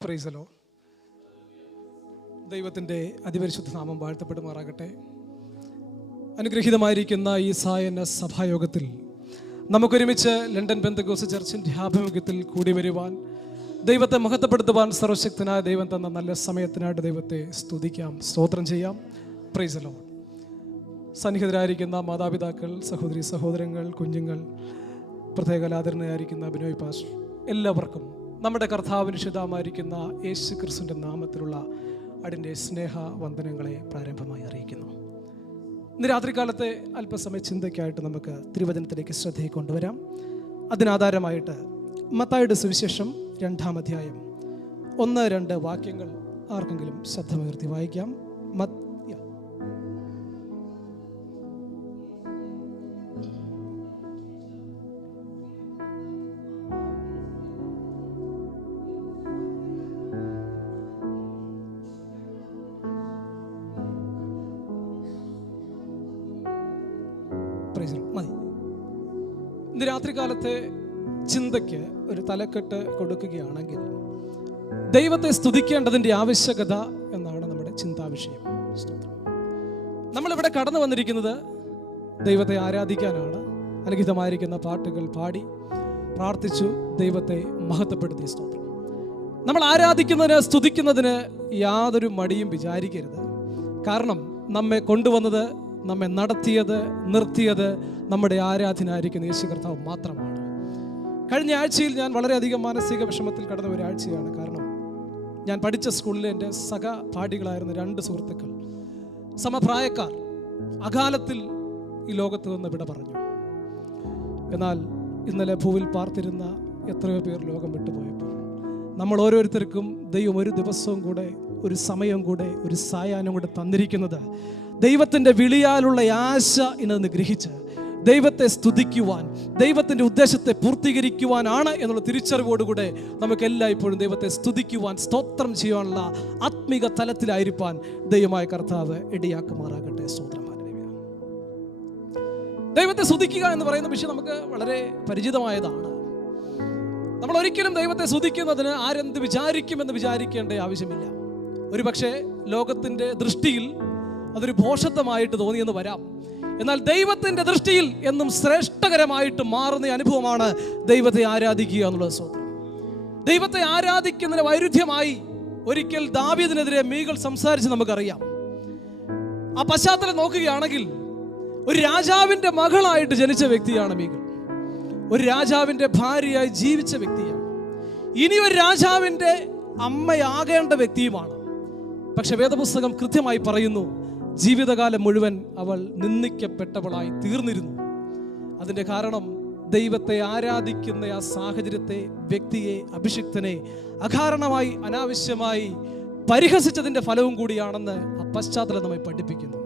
Praise the Lord. ദൈവത്തിൻ്റെ അതിപരിശുദ്ധ നാമം വാഴ്ത്തപ്പെടുമാറാകട്ടെ. അനുഗ്രഹീതമായിരിക്കുന്ന ഈ സായന സഭായോഗത്തിൽ നമുക്കൊരുമിച്ച് ലണ്ടൻ പെന്തക്കോസ്ത് ചർച്ചിൻ്റെ ആഭിമുഖ്യത്തിൽ കൂടി വരുവാൻ, ദൈവത്തെ മഹത്വപ്പെടുത്തുവാൻ സർവശക്തനായ ദൈവം തന്ന നല്ല സമയത്തിനായിട്ട് ദൈവത്തെ സ്തുതിക്കാം, സ്തോത്രം ചെയ്യാം. Praise the Lord. സന്നിഹിതരായിരിക്കുന്ന മാതാപിതാക്കൾ, സഹോദരി സഹോദരങ്ങൾ, കുഞ്ഞുങ്ങൾ, പ്രത്യേക ആദരണീയരായിരിക്കുന്ന ബിനോയ് പാസ്റ്റർ, എല്ലാവർക്കും നമ്മുടെ കർത്താവിന് രക്ഷിതാവായിരിക്കുന്ന യേശു ക്രിസ്തുവിൻ്റെ നാമത്തിലുള്ള അതിൻ്റെ സ്നേഹവന്ദനങ്ങളെ പ്രാരംഭമായി അറിയിക്കുന്നു. ഇന്ന് രാത്രികാലത്തെ അല്പസമയ ചിന്തയ്ക്കായിട്ട് നമുക്ക് തിരുവചനത്തിലേക്ക് ശ്രദ്ധയെ കൊണ്ടുവരാം. അതിനാധാരമായിട്ട് മത്തായിയുടെ സുവിശേഷം 2-ാം അധ്യായം 1-2 വാക്യങ്ങൾ ആർക്കെങ്കിലും ശ്രദ്ധമുയർത്തി വായിക്കാം. മതി. ഇന്ന് രാത്രികാലത്തെ ചിന്തയ്ക്ക് ഒരു തലക്കെട്ട് കൊടുക്കുകയാണെങ്കിൽ ദൈവത്തെ സ്തുതിക്കേണ്ടതിൻ്റെ ആവശ്യകത എന്നാണ് നമ്മുടെ ചിന്താവിഷയം. നമ്മളിവിടെ കടന്നു വന്നിരിക്കുന്നത് ദൈവത്തെ ആരാധിക്കാനാണ്. അനുഗീതമായിരിക്കുന്ന പാട്ടുകൾ പാടി പ്രാർത്ഥിച്ചു ദൈവത്തെ മഹത്വപ്പെടുത്തിയ സ്തോത്രം. നമ്മൾ ആരാധിക്കുന്നതിന്, സ്തുതിക്കുന്നതിന് യാതൊരു മടിയും വിചാരിക്കരുത്. കാരണം നമ്മെ കൊണ്ടുവന്നത്, നമ്മെ നടത്തിയത്, നിർത്തിയത് നമ്മുടെ ആരാധനായിരിക്കുന്ന യേശു കർത്താവ് മാത്രമാണ്. കഴിഞ്ഞ ആഴ്ചയിൽ ഞാൻ വളരെയധികം മാനസിക വിഷമത്തിൽ കടന്ന ഒരാഴ്ചയാണ്. കാരണം ഞാൻ പഠിച്ച സ്കൂളിലെ എൻ്റെ സഹപാഠികളായിരുന്ന 2 സുഹൃത്തുക്കൾ, സമപ്രായക്കാർ, അകാലത്തിൽ ഈ ലോകത്ത് നിന്ന് വിട പറഞ്ഞു. എന്നാൽ ഇന്നലെ ഭൂവിൽ പാർത്തിരുന്ന എത്രയോ പേർ ലോകം വിട്ടുപോയപ്പോൾ നമ്മൾ ഓരോരുത്തർക്കും ദൈവം ഒരു ദിവസവും കൂടെ, ഒരു സമയം കൂടെ, ഒരു സായാഹ്നം കൂടെ തന്നിരിക്കുന്നത് ദൈവത്തിൻ്റെ വിളിയാലുള്ള ആശ ഇന്ന് ഗ്രഹിച്ച് ദൈവത്തെ സ്തുതിക്കുവാൻ, ദൈവത്തിൻ്റെ ഉദ്ദേശത്തെ പൂർത്തീകരിക്കുവാനാണ് എന്നുള്ള തിരിച്ചറിവോടുകൂടെ നമുക്ക് എല്ലായ്പ്പോഴും ദൈവത്തെ സ്തുതിക്കുവാൻ, സ്തോത്രം ചെയ്യുവാനുള്ള ആത്മീക തലത്തിലായിരിക്കാൻ ദൈവമായ കർത്താവ് ഇടയാക്കുമാറാകട്ടെ. സ്തോത്രം. ദൈവത്തെ സ്തുതിക്കുക എന്ന് പറയുന്ന വിഷയം നമുക്ക് വളരെ പരിചിതമായതാണ്. നമ്മൾ ഒരിക്കലും ദൈവത്തെ സ്തുതിക്കുന്നതിന് ആരെന്ത് വിചാരിക്കുമെന്ന് വിചാരിക്കേണ്ട ആവശ്യമില്ല. ഒരുപക്ഷെ ലോകത്തിൻ്റെ ദൃഷ്ടിയിൽ അതൊരു ഭോഷത്വമായിട്ട് തോന്നിയെന്ന് വരാം. എന്നാൽ ദൈവത്തിൻ്റെ ദൃഷ്ടിയിൽ എന്നും ശ്രേഷ്ഠകരമായിട്ട് മാറുന്ന അനുഭവമാണ് ദൈവത്തെ ആരാധിക്കുക എന്നുള്ളത്. സ്തോത്രം. ദൈവത്തെ ആരാധിക്കുന്നതിന് വൈരുദ്ധ്യമായി ഒരിക്കൽ ദാവീദിനെതിരെ മീകൾ സംസാരിച്ച് നമുക്കറിയാം. ആ പശ്ചാത്തലം നോക്കുകയാണെങ്കിൽ ഒരു രാജാവിൻ്റെ മകളായിട്ട് ജനിച്ച വ്യക്തിയാണ് മീകൾ. ഒരു രാജാവിൻ്റെ ഭാര്യയായി ജീവിച്ച വ്യക്തിയാണ്. ഇനി ഒരു രാജാവിൻ്റെ അമ്മയാകേണ്ട വ്യക്തിയുമാണ്. പക്ഷെ വേദപുസ്തകം കൃത്യമായി പറയുന്നു, ജീവിതകാലം മുഴുവൻ അവൾ നിന്ദിക്കപ്പെട്ടവളായി തീർന്നിരുന്നു. അതിൻ്റെ കാരണം ദൈവത്തെ ആരാധിക്കുന്ന ആ സാഹചര്യത്തെ, വ്യക്തിയെ, അഭിഷിക്തനെ അകാരണമായി, അനാവശ്യമായി പരിഹസിച്ചതിൻ്റെ ഫലവും കൂടിയാണെന്ന് ആ പശ്ചാത്തലം നമ്മെ പഠിപ്പിക്കുന്നു.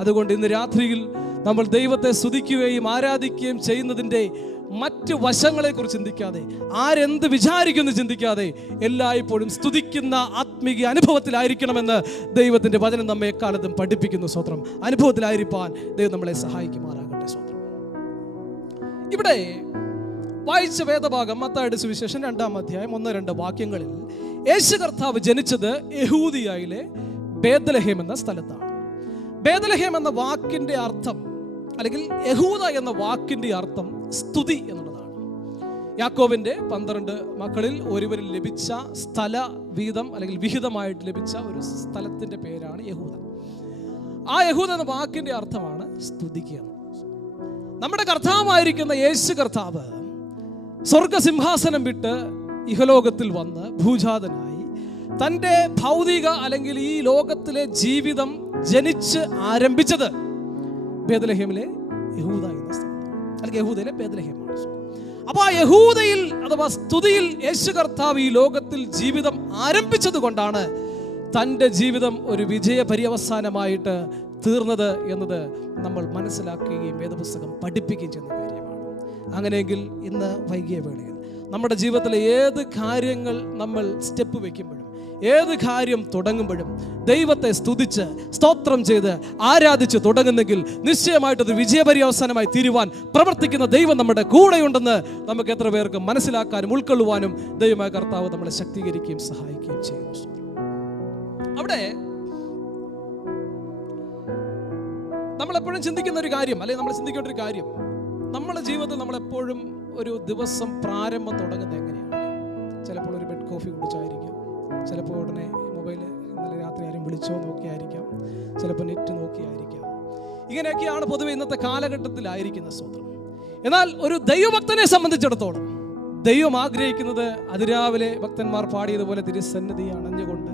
അതുകൊണ്ട് ഇന്ന് രാത്രിയിൽ നമ്മൾ ദൈവത്തെ സ്തുതിക്കുകയും ആരാധിക്കുകയും ചെയ്യുന്നതിൻ്റെ മറ്റ് വശങ്ങളെക്കുറിച്ച് ചിന്തിക്കാതെ, ആരെന്ത് വിചാരിക്കുമെന്ന് ചിന്തിക്കാതെ, എല്ലായ്പ്പോഴും സ്തുതിക്കുന്ന ആത്മീയ അനുഭവത്തിലായിരിക്കണമെന്ന് ദൈവത്തിൻ്റെ വചനം നമ്മെ എക്കാലത്തും പഠിപ്പിക്കുന്നു. സ്തോത്രം. അനുഭവത്തിലായിരിക്കാൻ ദൈവം നമ്മളെ സഹായിക്കുമാറാകട്ടെ. സ്തോത്രം. ഇവിടെ വായിച്ച വേദഭാഗം മത്തായിയുടെ സുവിശേഷം 2-ാം അധ്യായം 1-2 വാക്യങ്ങളിൽ യേശു കർത്താവ് ജനിച്ചത് യഹൂദിയയിലെ ബേത്ലഹേം എന്ന സ്ഥലത്താണ്. ബേത്ലഹേം എന്ന വാക്കിൻ്റെ അർത്ഥം, അല്ലെങ്കിൽ യഹൂദ എന്ന വാക്കിൻ്റെ അർത്ഥം സ്തുതി എന്നുള്ളതാണ്. യാക്കോബിൻ്റെ 12 മക്കളിൽ ഒരുവരിൽ ലഭിച്ച സ്ഥല വീതം, അല്ലെങ്കിൽ വിഹിതമായിട്ട് ലഭിച്ച ഒരു സ്ഥലത്തിൻ്റെ പേരാണ് യഹൂദ. ആ യഹൂദ എന്ന വാക്കിൻ്റെ അർത്ഥമാണ് സ്തുതിക്കുക. നമ്മുടെ കർത്താവായിരിക്കുന്ന യേശു കർത്താവ് സ്വർഗസിംഹാസനം വിട്ട് ഇഹലോകത്തിൽ വന്ന് ഭൂജാതനായി തൻ്റെ ഭൗതിക, അല്ലെങ്കിൽ ഈ ലോകത്തിലെ ജീവിതം ജനിച്ച് ആരംഭിച്ചത് ബേത്ലഹേമിലെ യഹൂദ എന്ന സ്ഥലം, അല്ലെങ്കിൽ യഹൂദയിലെ ബേത്ലഹേമാണ്. അപ്പോൾ ആ യഹൂദയിൽ അഥവാ സ്തുതിയിൽ യേശു കർത്താവ് ഈ ലോകത്തിൽ ജീവിതം ആരംഭിച്ചത് കൊണ്ടാണ് തൻ്റെ ജീവിതം ഒരു വിജയ പര്യവസാനമായിട്ട് തീർന്നത് എന്നത് നമ്മൾ മനസ്സിലാക്കുകയും വേദപുസ്തകം പഠിപ്പിക്കുകയും ചെയ്യുന്ന കാര്യമാണ്. അങ്ങനെയെങ്കിൽ ഇന്ന് വൈകിയ വേളയിൽ നമ്മുടെ ജീവിതത്തിലെ ഏത് കാര്യങ്ങൾ നമ്മൾ സ്റ്റെപ്പ് വയ്ക്കുമ്പോഴും, ഏത് കാര്യം തുടങ്ങുമ്പോഴും ദൈവത്തെ സ്തുതിച്ച് സ്തോത്രം ചെയ്ത് ആരാധിച്ച് തുടങ്ങുന്നെങ്കിൽ നിശ്ചയമായിട്ടത് വിജയപര്യവസാനമായി തീരുവാൻ പ്രവർത്തിക്കുന്ന ദൈവം നമ്മുടെ കൂടെയുണ്ടെന്ന് നമുക്ക് എത്ര പേർക്ക് മനസ്സിലാക്കാനും ഉൾക്കൊള്ളുവാനും ദൈവമായ കർത്താവ് നമ്മളെ ശക്തീകരിക്കുകയും സഹായിക്കുകയും ചെയ്യുന്നു. അവിടെ നമ്മളെപ്പോഴും ചിന്തിക്കുന്ന ഒരു കാര്യം, അല്ലെങ്കിൽ നമ്മൾ ചിന്തിക്കേണ്ട ഒരു കാര്യം, നമ്മുടെ ജീവിതത്തിൽ നമ്മളെപ്പോഴും ഒരു ദിവസം പ്രാരംഭം തുടങ്ങുന്നത് എങ്ങനെയാണ്? ചിലപ്പോൾ ഒരു ബെഡ് കോഫി കുടിച്ചായിരിക്കാം, ചിലപ്പോൾ ഉടനെ മൊബൈൽ ഇന്നലെ രാത്രി ആരും വിളിച്ചോ നോക്കിയായിരിക്കാം, ചിലപ്പോൾ നെറ്റ് നോക്കിയായിരിക്കാം. ഇങ്ങനെയൊക്കെയാണ് പൊതുവെ ഇന്നത്തെ കാലഘട്ടത്തിലായിരിക്കുന്ന സ്തോത്രം. എന്നാൽ ഒരു ദൈവഭക്തനെ സംബന്ധിച്ചിടത്തോളം ദൈവം ആഗ്രഹിക്കുന്നത് അതിരാവിലെ ഭക്തന്മാർ പാടിയതുപോലെ തിരുസന്നിധി അണഞ്ഞുകൊണ്ട്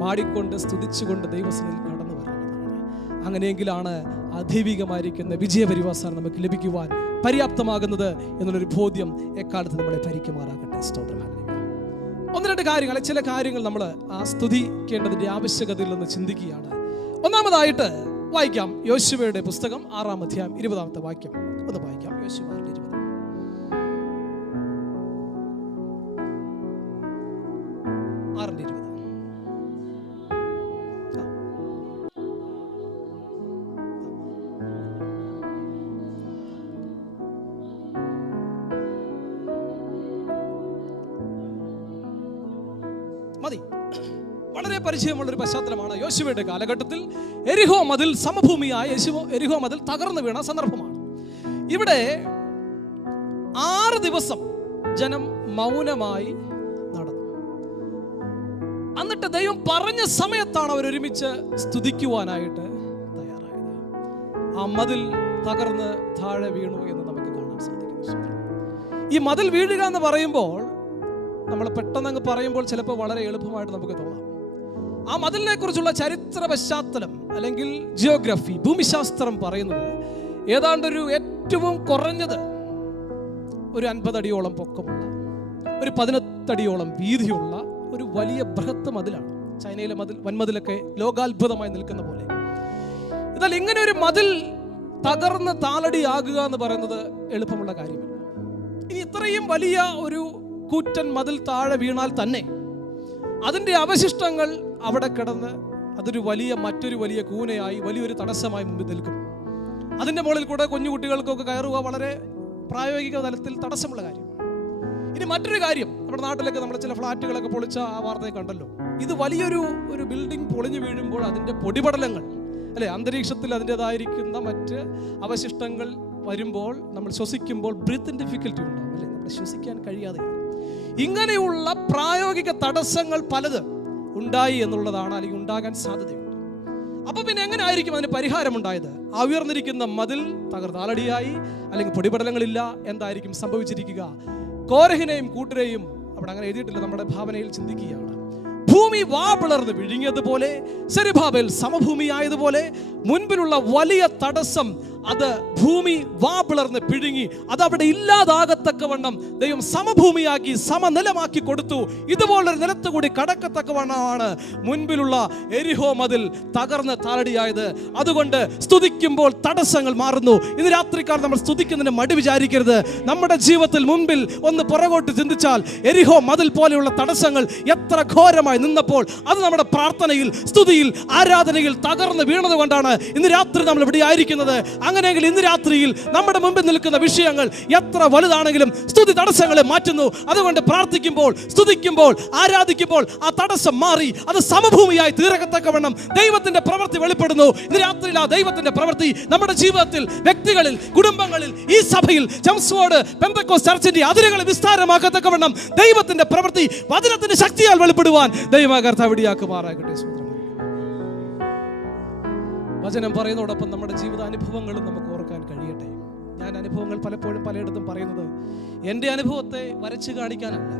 പാടിക്കൊണ്ട് സ്തുതിച്ചുകൊണ്ട് ദൈവസന്നിധിയിൽ കടന്നു വരണമെന്നാണ്. അങ്ങനെയെങ്കിലാണ് അദൈവികമായിരിക്കുന്ന വിജയപര്യവസാനം നമുക്ക് ലഭിക്കുവാൻ പര്യാപ്തമാകുന്നത് എന്നുള്ളൊരു ബോധ്യം എക്കാലത്ത് നമ്മളെ ഭരിക്കുമാറാകട്ടെ. സ്തോത്രം. ഒന്ന് രണ്ട് കാര്യങ്ങൾ, ചില കാര്യങ്ങൾ നമ്മൾ ആ സ്തുതിക്കേണ്ടതിൻ്റെ ആവശ്യകതയിൽ നിന്ന് ചിന്തിക്കുകയാണ്. ഒന്നാമതായിട്ട് വായിക്കാം യോശുവയുടെ പുസ്തകം 6-ാം അധ്യായം 20-ാമത്തെ വാക്യം ഒന്ന് വായിക്കാം. യോശുവ 6:20. മതി. വളരെ പരിചയമുള്ളൊരു പശ്ചാത്തലമാണ്. യോശുവയുടെ കാലഘട്ടത്തിൽ എരിഹോ മതിൽ സമഭൂമിയായ എരിഹോ മതിൽ തകർന്നു വീണ സന്ദർഭമാണ്. ഇവിടെ 6 ദിവസം ജനം മൗനമായി നടന്നു. എന്നിട്ട് ദൈവം പറഞ്ഞ സമയത്താണ് അവരൊരുമിച്ച് സ്തുതിക്കുവാനായിട്ട് തയ്യാറായത്. ആ മതിൽ തകർന്ന് താഴെ വീണു എന്ന് നമുക്ക് കാണാൻ സാധിക്കുന്നു. ഈ മതിൽ വീഴുക എന്ന് പറയുമ്പോൾ നമ്മൾ പെട്ടെന്ന് അങ്ങ് പറയുമ്പോൾ ചിലപ്പോൾ വളരെ എളുപ്പമായിട്ട് നമുക്ക് തോന്നാം. ആ മതിലിനെ കുറിച്ചുള്ള ചരിത്ര പശ്ചാത്തലം അല്ലെങ്കിൽ ജിയോഗ്രഫി, ഭൂമിശാസ്ത്രം പറയുന്നത് ഏതാണ്ടൊരു ഏറ്റവും കുറഞ്ഞത് ഒരു 50 അടിയോളം പൊക്കമുള്ള, ഒരു 18 അടിയോളം വീതിയുള്ള ഒരു വലിയ ബൃഹത്ത് മതിലാണ്. ചൈനയിലെ മതിൽ, വൻമതിലൊക്കെ ലോകാത്ഭുതമായി നിൽക്കുന്ന പോലെ. എന്നാൽ ഇങ്ങനെ ഒരു മതിൽ തകർന്ന് താളടിയാകുക എന്ന് പറയുന്നത് എളുപ്പമുള്ള കാര്യമല്ല. ഇനി ഇത്രയും വലിയ ഒരു കൂറ്റൻ മതിൽ താഴെ വീണാൽ തന്നെ അതിൻ്റെ അവശിഷ്ടങ്ങൾ അവിടെ കിടന്ന് അതൊരു മറ്റൊരു വലിയ കൂനയായി, വലിയൊരു തടസ്സമായി മുമ്പിൽ നിൽക്കും. അതിൻ്റെ മുകളിൽ കൂടെ കുഞ്ഞുകുട്ടികൾക്കൊക്കെ കയറുക വളരെ പ്രായോഗിക തലത്തിൽ തടസ്സമുള്ള കാര്യമാണ്. ഇനി മറ്റൊരു കാര്യം, നമ്മുടെ നാട്ടിലൊക്കെ നമ്മൾ ചില ഫ്ലാറ്റുകളൊക്കെ പൊളിച്ച ആ വാർത്തയെ കണ്ടല്ലോ. ഇത് വലിയൊരു ബിൽഡിംഗ് പൊളിഞ്ഞു വീഴുമ്പോൾ അതിൻ്റെ പൊടിപടലങ്ങൾ, അല്ലെ, അന്തരീക്ഷത്തിൽ അതിൻ്റെതായിരിക്കുന്ന മറ്റ് അവശിഷ്ടങ്ങൾ വരുമ്പോൾ നമ്മൾ ശ്വസിക്കുമ്പോൾ ബ്രീത്തിങ് ഡിഫിക്കൽറ്റി ഉണ്ടാവും, അല്ലെ, നമ്മൾ ശ്വസിക്കാൻ കഴിയാതെയാണ്. ഇങ്ങനെയുള്ള പ്രായോഗിക തടസ്സങ്ങൾ പലത് ഉണ്ടായി എന്നുള്ളതാണ്, അല്ലെങ്കിൽ ഉണ്ടാകാൻ സാധ്യതയുണ്ട്. അപ്പൊ പിന്നെ എങ്ങനെ ആയിരിക്കും അതിന് പരിഹാരമുണ്ടായത്? ആ ഉയർന്നിരിക്കുന്ന മതിൽ തകർന്നാലടിയായി, അല്ലെങ്കിൽ പൊടിപടലങ്ങളില്ല, എന്തായിരിക്കും സംഭവിച്ചിരിക്കുക? കോരഹിനെയും കൂട്ടരെയും അവിടെ അങ്ങനെ എഴുതിയിട്ടില്ല, നമ്മുടെ ഭാവനയിൽ ചിന്തിക്കുകയാണ്. ഭൂമി വാപിളർന്ന് വിഴുങ്ങിയതുപോലെ, സെരുബാബേൽ സമഭൂമിയായതുപോലെ മുൻപിലുള്ള വലിയ തടസ്സം അത് ഭൂമി വാപിളർന്ന് പിഴുങ്ങി അതവിടെ ഇല്ലാതാകത്തക്കവണ്ണം ദൈവം സമഭൂമിയാക്കി സമനിലമാക്കി കൊടുത്തു. ഇതുപോലൊരു നിലത്ത് കൂടി കടക്കത്തക്കവണ്ണമാണ് മുൻപിലുള്ള എരിഹോ മതിൽ തകർന്ന് താളടിയായത്. അതുകൊണ്ട് സ്തുതിക്കുമ്പോൾ തടസ്സങ്ങൾ മാറുന്നു. ഇന്ന് രാത്രിക്കാലം നമ്മൾ സ്തുതിക്കുന്നതിന് മടി വിചാരിക്കരുത്. നമ്മുടെ ജീവിതത്തിൽ മുൻപിൽ ഒന്ന് പുറകോട്ട് ചിന്തിച്ചാൽ എരിഹോ മതിൽ പോലെയുള്ള തടസ്സങ്ങൾ എത്ര ഘോരമായി നിന്നപ്പോൾ അത് നമ്മുടെ പ്രാർത്ഥനയിൽ, സ്തുതിയിൽ, ആരാധനയിൽ തകർന്ന് വീണത് കൊണ്ടാണ് ഇന്ന് രാത്രി നമ്മൾ ഇവിടെ ആയിരിക്കുന്നത്. അങ്ങനെയെങ്കിൽ ഇന്ന് രാത്രിയിൽ നമ്മുടെ മുമ്പിൽ നിൽക്കുന്ന വിഷയങ്ങൾ എത്ര വലുതാണെങ്കിലും സ്തുതി തടസ്സങ്ങളെ മാറ്റുന്നു. അതുകൊണ്ട് പ്രാർത്ഥിക്കുമ്പോൾ, സ്തുതിക്കുമ്പോൾ, ആരാധിക്കുമ്പോൾ ആ തടസ്സം മാറി അത് സമഭൂമിയായി തീരത്തക്കവണ്ണം ദൈവത്തിന്റെ പ്രവൃത്തി വെളിപ്പെടുന്നു. ഇന്ന് രാത്രിയിൽ ആ ദൈവത്തിന്റെ പ്രവൃത്തി നമ്മുടെ ജീവിതത്തിൽ, വ്യക്തികളിൽ, കുടുംബങ്ങളിൽ, ഈ സഭയിൽ, ജംസ്വാർഡ് പെന്തക്കോസ്റ്റ് ചർച്ചിന്റെ അതിരുകളെ വിസ്താരമാക്കത്തക്കവണ്ണം ദൈവത്തിന്റെ പ്രവൃത്തി വചനത്തിന്റെ ശക്തിയാൽ വെളിപ്പെടുവാൻ ദൈവകർത്താവ് ഇടയാക്കുമാറാകട്ടെ. വചനം പറയുന്നതോടൊപ്പം നമ്മുടെ ജീവിതാനുഭവങ്ങളും നമുക്ക് ഓർക്കാൻ കഴിയട്ടെ. ഞാൻ അനുഭവങ്ങൾ പലപ്പോഴും പലയിടത്തും പറയുന്നത് എൻ്റെ അനുഭവത്തെ വരച്ച് കാണിക്കാനല്ല,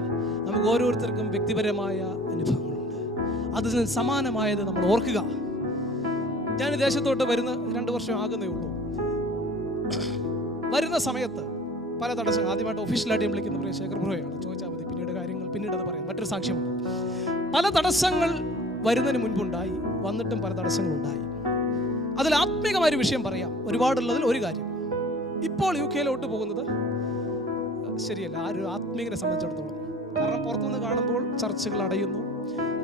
നമുക്ക് ഓരോരുത്തർക്കും വ്യക്തിപരമായ അനുഭവങ്ങളുണ്ട്. അതിന് സമാനമായത് നമ്മൾ ഓർക്കുക. ഞാൻ ദേശത്തോട്ട് വരുന്ന 2 വർഷം ആകുന്നേ ഉള്ളൂ. വരുന്ന സമയത്ത് പല തടസ്സങ്ങൾ, ആദ്യമായിട്ട് ഒഫീഷ്യലായിട്ട് വിളിക്കുന്ന ശേഖർ ബ്രോയാണ്, ചോദിച്ചാൽ മതി, പിന്നീട് കാര്യങ്ങൾ പിന്നീട് അത് പറയാം. മറ്റൊരു സാക്ഷ്യമുണ്ട്. പല തടസ്സങ്ങൾ വരുന്നതിന് മുൻപുണ്ടായി, വന്നിട്ടും പല തടസ്സങ്ങളുണ്ടായി. അതിൽ ആത്മീകമായൊരു വിഷയം പറയാം. ഒരുപാടുള്ളതിൽ ഒരു കാര്യം, ഇപ്പോൾ UK പോകുന്നത് ശരിയല്ല ആ ഒരു ആത്മീയനെ സംബന്ധിച്ചിടത്തോളം. കാരണം പുറത്തുനിന്ന് കാണുമ്പോൾ ചർച്ചകൾ അടയുന്നു,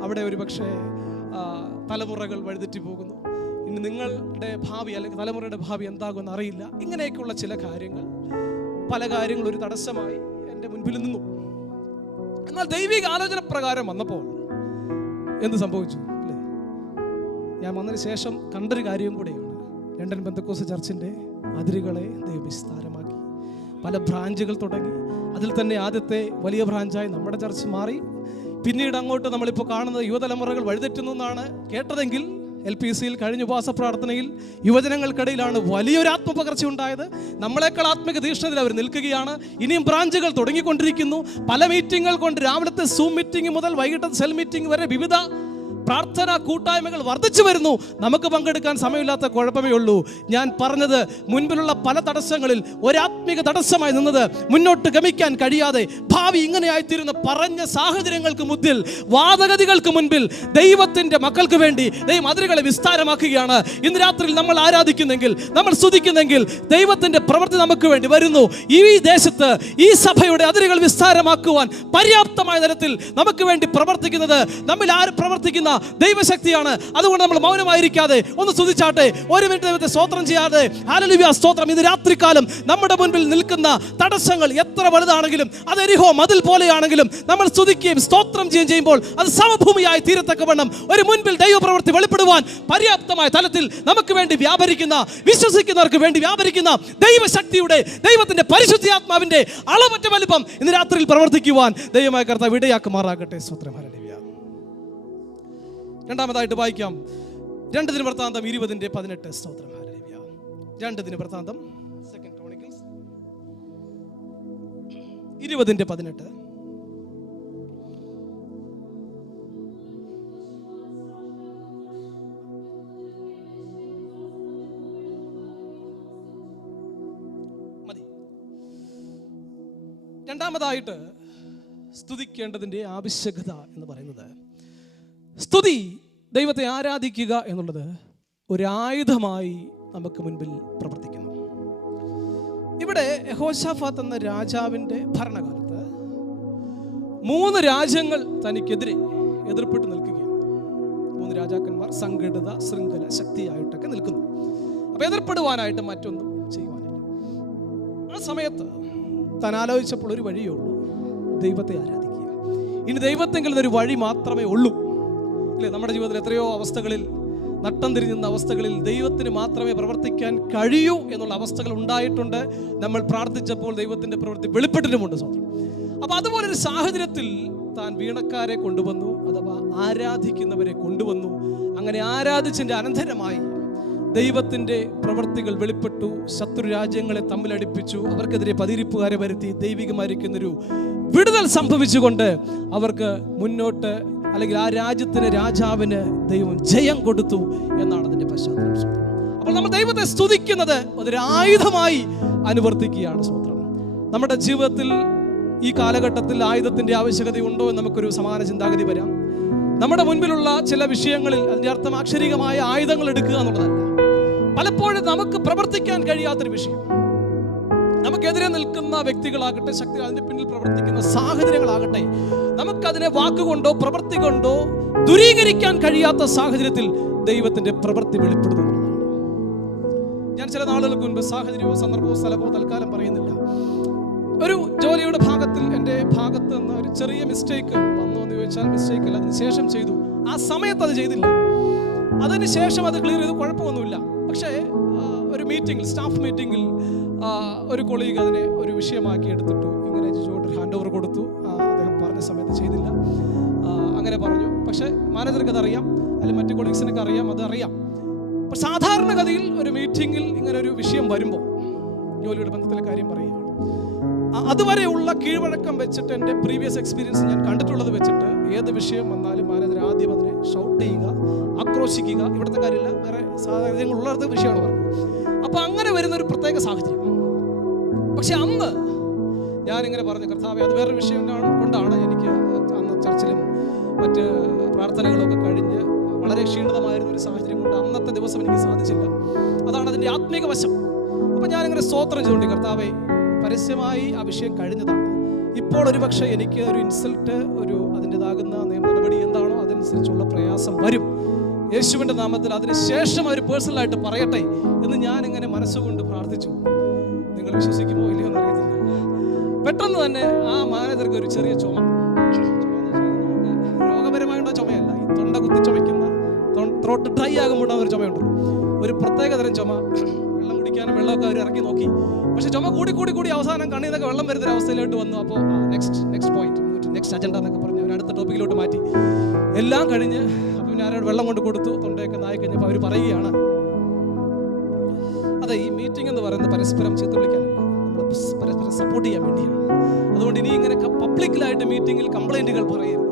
അവിടെ ഒരു പക്ഷേ തലമുറകൾ വഴിതെറ്റി പോകുന്നു, ഇനി നിങ്ങളുടെ ഭാവി അല്ലെങ്കിൽ തലമുറയുടെ ഭാവി എന്താകുമെന്ന് അറിയില്ല. ഇങ്ങനെയൊക്കെയുള്ള ചില കാര്യങ്ങൾ, പല കാര്യങ്ങളും ഒരു തടസ്സമായി എൻ്റെ മുൻപിൽ നിന്നു. എന്നാൽ ദൈവിക ആലോചന പ്രകാരം വന്നപ്പോൾ എന്ത് സംഭവിച്ചു അല്ലേ? ഞാൻ വന്നതിന് ശേഷം കണ്ടൊരു കാര്യം കൂടെയാണ്. ലണ്ടൻ പെന്തക്കോസ്ത് ചർച്ചിൻ്റെ അതിരുകളെ ദൈവം വിസ്താരമാക്കി, പല ബ്രാഞ്ചുകൾ തുടങ്ങി. അതിൽ തന്നെ ആദ്യത്തെ വലിയ ബ്രാഞ്ചായി നമ്മുടെ ചർച്ച് മാറി. പിന്നീട് അങ്ങോട്ട് നമ്മളിപ്പോൾ കാണുന്നത് യുവതലമുറകൾ വഴിതെറ്റുന്നു എന്നാണ് കേട്ടതെങ്കിൽ LPCയിൽ കഴിഞ്ഞ ഉപവാസ പ്രാർത്ഥനയിൽ യുവജനങ്ങൾക്കിടയിലാണ് വലിയൊരു ആത്മപകർച്ച ഉണ്ടായത്. നമ്മളെക്കാൾ ആത്മിക തീഷ്ണതയിൽ അവർ നിൽക്കുകയാണ്. ഇനിയും ബ്രാഞ്ചുകൾ തുടങ്ങിക്കൊണ്ടിരിക്കുന്നു. പല മീറ്റിങ്ങുകൾ കൊണ്ട്, രാവിലത്തെ സൂം മീറ്റിംഗ് മുതൽ വൈകിട്ടത്തെ സെൽ മീറ്റിംഗ് വരെ വിവിധ പ്രാർത്ഥനാ കൂട്ടായ്മകൾ വർദ്ധിച്ചു വരുന്നു. നമുക്ക് പങ്കെടുക്കാൻ സമയമില്ലാത്ത കുഴപ്പമേ ഉള്ളൂ. ഞാൻ പറഞ്ഞത്, മുൻപിലുള്ള പല തടസ്സങ്ങളിൽ ഒരാത്മിക തടസ്സമായി നിന്നത് മുന്നോട്ട് ഗമിക്കാൻ കഴിയാതെ ഭാവി ഇങ്ങനെയായിത്തീരുന്ന പറഞ്ഞ സാഹചര്യങ്ങൾക്ക് മുന്നിൽ, വാദഗതികൾക്ക് മുൻപിൽ ദൈവത്തിൻ്റെ മക്കൾക്ക് വേണ്ടി ദൈവം അതിരുകളെ വിസ്താരമാക്കുകയാണ്. ഇന്ന് രാത്രിയിൽ നമ്മൾ ആരാധിക്കുന്നെങ്കിൽ, നമ്മൾ സ്തുതിക്കുന്നെങ്കിൽ ദൈവത്തിൻ്റെ പ്രവൃത്തി നമുക്ക് വേണ്ടി വരുന്നു. ഈ ദേശത്ത് ഈ സഭയുടെ അതിരുകൾ വിസ്താരമാക്കുവാൻ പര്യാപ്തമായ തരത്തിൽ നമുക്ക് വേണ്ടി പ്രവർത്തിക്കുന്നത്, നമ്മിൽ ആര് പ്രവർത്തിക്കുന്ന ദൈവശക്തിയാണ്. അതുകൊണ്ട് നമ്മൾ മൗനമായിരിക്കാതെ ഒന്ന് സ്തുതിച്ചാട്ടെ. ഒരു മിനിറ്റ് ദൈവത്തെ സ്തോത്രം ചെയ്യാതെ ഹല്ലേലൂയ സ്തോത്രം. ഇന്ന് രാത്രികാലം നമ്മുടെ മുൻപിൽ നിൽക്കുന്ന തടസ്സങ്ങൾ എത്ര വലുതാണെങ്കിലും, അത് എരിഹോ മതിൽ പോലെയാണെങ്കിലും, നമ്മൾ സ്തുതിക്കുകയും സ്തോത്രം ചെയ്യുമ്പോൾ അത് സമഭൂമിയായി തീരത്തക്കവണ്ണം ഒരു മുൻപിൽ ദൈവപ്രവൃത്തി വെളിപ്പെടുവാൻ പര്യാപ്തമായ തലത്തിൽ നമുക്ക് വേണ്ടി വ്യാപരിക്കുന്ന, വിശ്വസിക്കുന്നവർക്ക് വേണ്ടി വ്യാപരിക്കുന്ന ദൈവശക്തിയുടെ, ദൈവത്തിന്റെ പരിശുദ്ധാത്മാവിന്റെ അളവറ്റ വലിപ്പം ഇന്ന് രാത്രിയിൽ പ്രവർത്തിക്കുവാൻ ദൈവമായ കർത്താവ് ഇടയാക്കുമാറാകട്ടെ. സ്തോത്രം. ഹല്ലേലൂയ. രണ്ടാമതായിട്ട് വായിക്കാം 2 ദിനവൃത്താന്തം 20:18. സ്തോത്രം. ഹല്ലേലൂയ. 2 ദിനവൃത്താന്തം 2 Chronicles 20:18. മതി. രണ്ടാമതായിട്ട് സ്തുതിക്കേണ്ടതിൻ്റെ ആവശ്യകത എന്ന് പറയുന്നത്, സ്തുതി, ദൈവത്തെ ആരാധിക്കുക എന്നുള്ളത് ഒരായുധമായി നമുക്ക് മുൻപിൽ പ്രവർത്തിക്കുന്നു. ഇവിടെ യഹോശാഫാത്ത് എന്ന രാജാവിൻ്റെ ഭരണകാലത്ത് 3 രാജ്യങ്ങൾ തനിക്കെതിരെ എതിർപ്പെട്ട് നിൽക്കുകയാണ്. 3 രാജാക്കന്മാർ സംഘടിത ശൃംഖല ശക്തിയായിട്ടൊക്കെ നിൽക്കുന്നു. അപ്പോൾ എതിർപ്പെടുവാനായിട്ട് മറ്റൊന്നും ചെയ്യുവാനില്ല. ആ സമയത്ത് താൻ ആലോചിച്ചപ്പോൾ ഒരു വഴിയേ ഉള്ളൂ, ദൈവത്തെ ആരാധിക്കുക. ഇനി ദൈവത്തെങ്കിലും ഒരു വഴി മാത്രമേ ഉള്ളൂ. അല്ലേ, നമ്മുടെ ജീവിതത്തിൽ എത്രയോ അവസ്ഥകളിൽ, നട്ടം തിരിഞ്ഞുന്ന അവസ്ഥകളിൽ ദൈവത്തിന് മാത്രമേ പ്രവർത്തിക്കാൻ കഴിയൂ എന്നുള്ള അവസ്ഥകൾ ഉണ്ടായിട്ടുണ്ട്. നമ്മൾ പ്രാർത്ഥിച്ചപ്പോൾ ദൈവത്തിൻ്റെ പ്രവൃത്തി വെളിപ്പെട്ടിട്ടുമുണ്ട്. സ്വന്തം. അപ്പോൾ അതുപോലൊരു സാഹചര്യത്തിൽ താൻ വീണക്കാരെ കൊണ്ടുവന്നു, അഥവാ ആരാധിക്കുന്നവരെ കൊണ്ടുവന്നു. അങ്ങനെ ആരാധിച്ചതിൻ്റെ അനന്തരമായി ദൈവത്തിൻ്റെ പ്രവൃത്തികൾ വെളിപ്പെട്ടു. ശത്രു രാജ്യങ്ങളെ തമ്മിലടിപ്പിച്ചു, അവർക്കെതിരെ പതിരിപ്പുകാരെ വരുത്തി ദൈവികമായിരിക്കുന്നൊരു വിടുതൽ സംഭവിച്ചുകൊണ്ട് അവർക്ക് മുന്നോട്ട്, അല്ലെങ്കിൽ ആ രാജ്യത്തിന്, രാജാവിന് ദൈവം ജയം കൊടുത്തു എന്നാണ് അതിൻ്റെ പശ്ചാത്തലം. അപ്പോൾ നമ്മൾ ദൈവത്തെ സ്തുതിക്കുന്നത് അതൊരു ആയുധമായി അനുവർത്തിക്കുകയാണ്. സ്തോത്രം. നമ്മുടെ ജീവിതത്തിൽ ഈ കാലഘട്ടത്തിൽ ആയുധത്തിൻ്റെ ആവശ്യകതയുണ്ടോ എന്ന് നമുക്കൊരു സമാന ചിന്താഗതി വരാം. നമ്മുടെ മുൻപിലുള്ള ചില വിഷയങ്ങളിൽ അതിൻ്റെ അർത്ഥം അക്ഷരികമായ ആയുധങ്ങൾ എടുക്കുക എന്നുള്ളതല്ല. പലപ്പോഴും നമുക്ക് പ്രവർത്തിക്കാൻ കഴിയാത്തൊരു വിഷയം, നമുക്കെതിരെ നിൽക്കുന്ന വ്യക്തികളാകട്ടെ, ശക്തി, അതിൻ്റെ പിന്നിൽ പ്രവർത്തിക്കുന്ന സാഹചര്യങ്ങളാകട്ടെ, നമുക്കതിനെ വാക്കുകൊണ്ടോ പ്രവൃത്തി കൊണ്ടോ ദൂരീകരിക്കാൻ കഴിയാത്ത സാഹചര്യത്തിൽ ദൈവത്തിൻ്റെ പ്രവൃത്തി വെളിപ്പെടുത്തുന്നതാണ്. ഞാൻ ചില നാളുകൾക്ക് മുൻപ്, സാഹചര്യമോ സന്ദർഭമോ സ്ഥലമോ തൽക്കാലം പറയുന്നില്ല, ഒരു ജോലിയുടെ ഭാഗത്തിൽ എൻ്റെ ഭാഗത്ത് നിന്ന് ഒരു ചെറിയ മിസ്റ്റേക്ക് വന്നു എന്ന് ചോദിച്ചാൽ മിസ്റ്റേക്ക് അല്ല, അതിന് ശേഷം ചെയ്തു. ആ സമയത്ത് അത് ചെയ്തില്ല, അതിന് ശേഷം അത് ക്ലിയർ ചെയ്തു, കുഴപ്പമൊന്നുമില്ല. പക്ഷേ ഒരു മീറ്റിങ്ങിൽ, സ്റ്റാഫ് മീറ്റിങ്ങിൽ ഒരു കൊളീഗ് അതിനെ ഒരു വിഷയമാക്കി എടുത്തിട്ടു. ഇങ്ങനെ ജിജോട്ട് ഹാൻഡ് ഓവർ കൊടുത്തു. അദ്ദേഹം പറഞ്ഞ സമയത്ത് ചെയ്തില്ല, അങ്ങനെ പറഞ്ഞു. പക്ഷേ മാനേജർക്ക് അതറിയാം, അല്ലെങ്കിൽ മറ്റു കൊളീഗ്സിനൊക്കെ അറിയാം, അതറിയാം. അപ്പോൾ സാധാരണഗതിയിൽ ഒരു മീറ്റിങ്ങിൽ ഇങ്ങനെ ഒരു വിഷയം വരുമ്പോൾ, ജോലിയുടെ ബന്ധത്തിലെ കാര്യം പറയുകയാണ്, അതുവരെയുള്ള കീഴ്വഴക്കം വെച്ചിട്ട്, എൻ്റെ പ്രീവിയസ് എക്സ്പീരിയൻസ് ഞാൻ കണ്ടിട്ടുള്ളത് വെച്ചിട്ട്, ഏത് വിഷയം വന്നാലും മാനേജർ ആദ്യം അതിനെ ഷൗട്ട് ചെയ്യുക, ആക്രോശിക്കുക. ഇവിടുത്തെ കാര്യമില്ല, വേറെ സാഹചര്യങ്ങളുള്ളത് വിഷയമാണ് പറഞ്ഞത്. അപ്പോൾ അങ്ങനെ വരുന്നൊരു പ്രത്യേക സാഹചര്യം. പക്ഷെ അന്ന് ഞാനിങ്ങനെ പറഞ്ഞു, കർത്താവേ, അത് വേറൊരു വിഷയം കൊണ്ടാണ് എനിക്ക് അന്ന് ചർച്ചിലും മറ്റ് പ്രാർത്ഥനകളൊക്കെ കഴിഞ്ഞ് വളരെ ക്ഷീണിതമായിരുന്ന ഒരു സാഹചര്യം കൊണ്ട് അന്നത്തെ ദിവസം എനിക്ക് സാധിച്ചില്ല. അതാണ് അതിൻ്റെ ആത്മീക വശം. അപ്പം ഞാനിങ്ങനെ സ്തോത്രം ചെയ്തുകൊണ്ട്, കർത്താവേ, പരസ്യമായി ആ വിഷയം കഴിഞ്ഞതാണ്. ഇപ്പോൾ ഒരു പക്ഷേ എനിക്ക് ഒരു ഇൻസൾട്ട്, അതിൻ്റെതാകുന്ന നിയമ നടപടി എന്താണോ അതനുസരിച്ചുള്ള പ്രയാസം വരും. യേശുവിൻ്റെ നാമത്തിൽ അതിനുശേഷം അവർ പേഴ്സണലായിട്ട് പറയട്ടെ എന്ന് ഞാൻ ഇങ്ങനെ മനസ്സുകൊണ്ട് പ്രാർത്ഥിച്ചു. നിങ്ങൾ വിശ്വസിക്കുമോ ഇല്ലയോ എന്നറിയത്തില്ല. പെട്ടെന്ന് തന്നെ ആ മാനേജർക്ക് ഒരു ചെറിയ ചുമ. നമുക്ക് രോഗപരമായുള്ള ചുമയല്ല, ഈ തൊണ്ട കുത്തി ചുമയ്ക്കുന്ന, ത്രോട്ട് ഡ്രൈ ആകുമ്പോൾ ഒരു ചുമയുണ്ട്, ഒരു പ്രത്യേകതരം ചുമ. വെള്ളം കുടിക്കാനും വെള്ളമൊക്കെ അവർ ഇറക്കി നോക്കി. പക്ഷെ ചുമ കൂടി അവസാനം കണ്ണിൽ നിന്നൊക്കെ വെള്ളം വരുന്ന അവസ്ഥയിലോട്ട് വന്നു. അപ്പോൾ നെക്സ്റ്റ് പോയിന്റ്, നെക്സ്റ്റ് അജണ്ട എന്നൊക്കെ പറഞ്ഞ് അവർ അടുത്ത ടോപ്പിക്കിലോട്ട് മാറ്റി. എല്ലാം കഴിഞ്ഞ് അപ്പം ഞാൻ വെള്ളം കൊണ്ട് കൊടുത്തു. തൊണ്ടയൊക്കെ നായി കഴിഞ്ഞപ്പോൾ അവർ പറയുകയാണ്, അതെ, ഈ മീറ്റിംഗ് എന്ന് പറയുന്നത് പരസ്പരം ചീത്ത വിളിക്കാനല്ല, നമ്മൾ പരസ്പരം സപ്പോർട്ട് ചെയ്യാൻ വേണ്ടിയാണ്. അതുകൊണ്ട് ഇനി ഇങ്ങനെ പബ്ലിക്കിലായിട്ട് മീറ്റിംഗിൽ കംപ്ലൈന്റുകൾ പറയരുത്.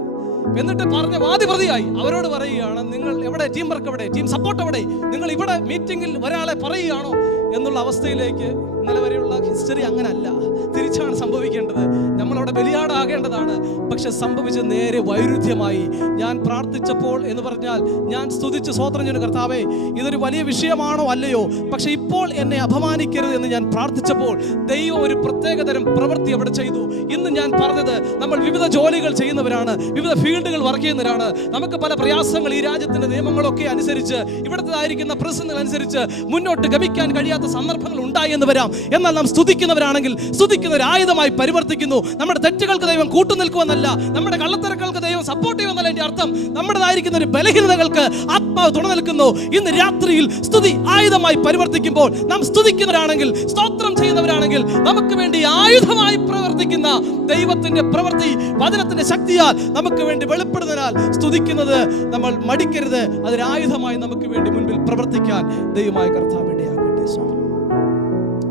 എന്നിട്ട് പറഞ്ഞ വാദിപ്രതിയായി അവരോട് പറയുകയാണ്, നിങ്ങൾ എവിടെ, ടീം വർക്ക് എവിടെ, ടീം സപ്പോർട്ട് എവിടെ, നിങ്ങൾ ഇവിടെ മീറ്റിംഗിൽ ഒരാളെ പറയുകയാണോ എന്നുള്ള അവസ്ഥയിലേക്ക്. ഇന്നലെ വരെയുള്ള ഹിസ്റ്ററി അങ്ങനല്ല, തിരിച്ചാണ് സംഭവിക്കേണ്ടത്. നമ്മളവിടെ ബലിയാടാകേണ്ടതാണ്. പക്ഷെ സംഭവിച്ച നേരെ വൈരുദ്ധ്യമായി. ഞാൻ പ്രാർത്ഥിച്ചപ്പോൾ എന്ന് പറഞ്ഞാൽ ഞാൻ സ്തുതിച്ച് സ്വോത്രം ചെയ്യുന്ന കർത്താവേ, ഇതൊരു വലിയ വിഷയമാണോ അല്ലയോ, പക്ഷെ ഇപ്പോൾ എന്നെ അപമാനിക്കരുത് എന്ന് ഞാൻ പ്രാർത്ഥിച്ചപ്പോൾ ദൈവം ഒരു പ്രത്യേകതരം പ്രവൃത്തി അവിടെ ചെയ്തു. ഇന്ന് ഞാൻ പറഞ്ഞത്, നമ്മൾ വിവിധ ജോലികൾ ചെയ്യുന്നവരാണ്, വിവിധ ഫീൽഡുകൾ വർക്ക് ചെയ്യുന്നവരാണ്. നമുക്ക് പല പ്രയാസങ്ങൾ ഈ രാജ്യത്തിന്റെ നിയമങ്ങളൊക്കെ അനുസരിച്ച്, ഇവിടുത്തേതായിരിക്കുന്ന പ്രശ്നങ്ങൾ അനുസരിച്ച് മുന്നോട്ട് ഗമിക്കാൻ കഴിയാത്ത സന്ദർഭങ്ങൾ ഉണ്ടായി എന്ന് വരാം. എന്നാൽ നാം സ്തുതിക്കുന്നവരാണെങ്കിൽ സ്തുതിക്കുന്ന ഒരു ആയുധമായി പരിവർത്തിക്കുന്നു. നമ്മുടെ തെറ്റുകൾക്ക് ദൈവം കൂട്ടുനിൽക്കുമെന്നല്ല, നമ്മുടെ കള്ളത്തിരക്കൾക്ക് ദൈവം സപ്പോർട്ട് ചെയ്യുമെന്നല്ല എൻ്റെ അർത്ഥം. നമ്മുടേതായിരിക്കുന്ന ഒരു ബലഹീനതകൾക്ക് ആത്മാവ് തുണ നിൽക്കുന്നു. ഇന്ന് രാത്രിയിൽ സ്തുതി ആയുധമായി പരിവർത്തിക്കുമ്പോൾ നാം സ്തുതിക്കുന്നവരാണെങ്കിൽ, സ്തോത്രം ചെയ്യുന്നവരാണെങ്കിൽ, നമുക്ക് വേണ്ടി ആയുധമായി പ്രവർത്തിക്കുന്ന ദൈവത്തിന്റെ പ്രവൃത്തി വചനത്തിന്റെ ശക്തിയാൽ നമുക്ക് വേണ്ടി വെളിപ്പെടുന്നതിനാൽ സ്തുതിക്കുന്നത് നമ്മൾ മടിക്കരുത്. അതൊരായുധമായി നമുക്ക് വേണ്ടി മുൻപിൽ പ്രവർത്തിക്കാൻ ദൈവമായ കർത്താവ് ഇടയാകട്ടെ.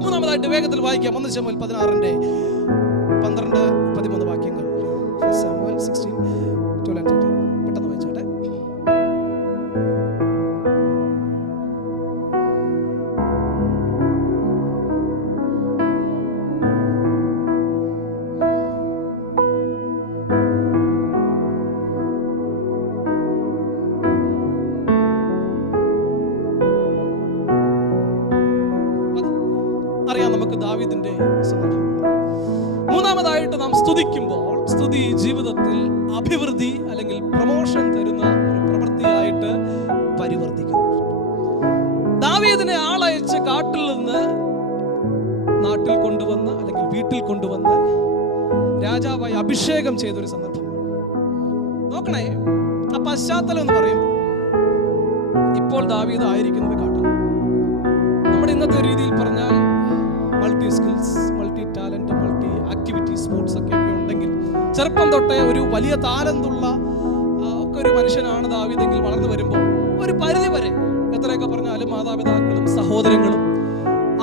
മൂന്നാമതായിട്ട് വേഗത്തിൽ വായിക്കാം 1 ശമൂവേൽ 16:12-13 വാക്യങ്ങൾ. സാമുവേൽ 16:12-13 പെട്ടെന്ന് വായിച്ചോട്ടെ. അറിയാം നമുക്ക് ദാവീദിന്റെ സന്ദർഭമാണ്. മൂന്നാമതായിട്ട് നാം സ്തുതിക്കുമ്പോൾ സ്തുതി ജീവിതത്തിൽ അഭിവൃദ്ധി അല്ലെങ്കിൽ പ്രമോഷൻ തരുന്ന ഒരു പ്രവൃത്തിയായിട്ട് പരിവർത്തിക്കുന്നു. ദാവീദിനെ ആളയച്ച് കാട്ടിൽ നിന്ന് നാട്ടിൽ കൊണ്ടുവന്ന് അല്ലെങ്കിൽ വീട്ടിൽ കൊണ്ടുവന്ന് രാജാവായി അഭിഷേകം ചെയ്തൊരു സന്ദർഭമാണ്. നോക്കണേ, ആ പശ്ചാത്തലം എന്ന് പറയുമ്പോൾ ഇപ്പോൾ ദാവീദ് ആയിരിക്കുന്നത് കാട്ടിൽ. നമ്മുടെ ഇന്നത്തെ രീതിയിൽ പറഞ്ഞാൽ multi skills, multi talent, multi activity, sports ഒക്കെ ഉണ്ടെങ്കിൽ ചെറുപ്പം തൊട്ടേ ഒരു വലിയ താലന്തുള്ള ഒക്കെ ഒരു മനുഷ്യനാണ് ദാവീദെങ്കിൽ വളർന്നു വരുമ്പോൾ ഒരു പരിധി വരെ എത്രയൊക്കെ പറഞ്ഞാലും മാതാപിതാക്കളും സഹോദരങ്ങളും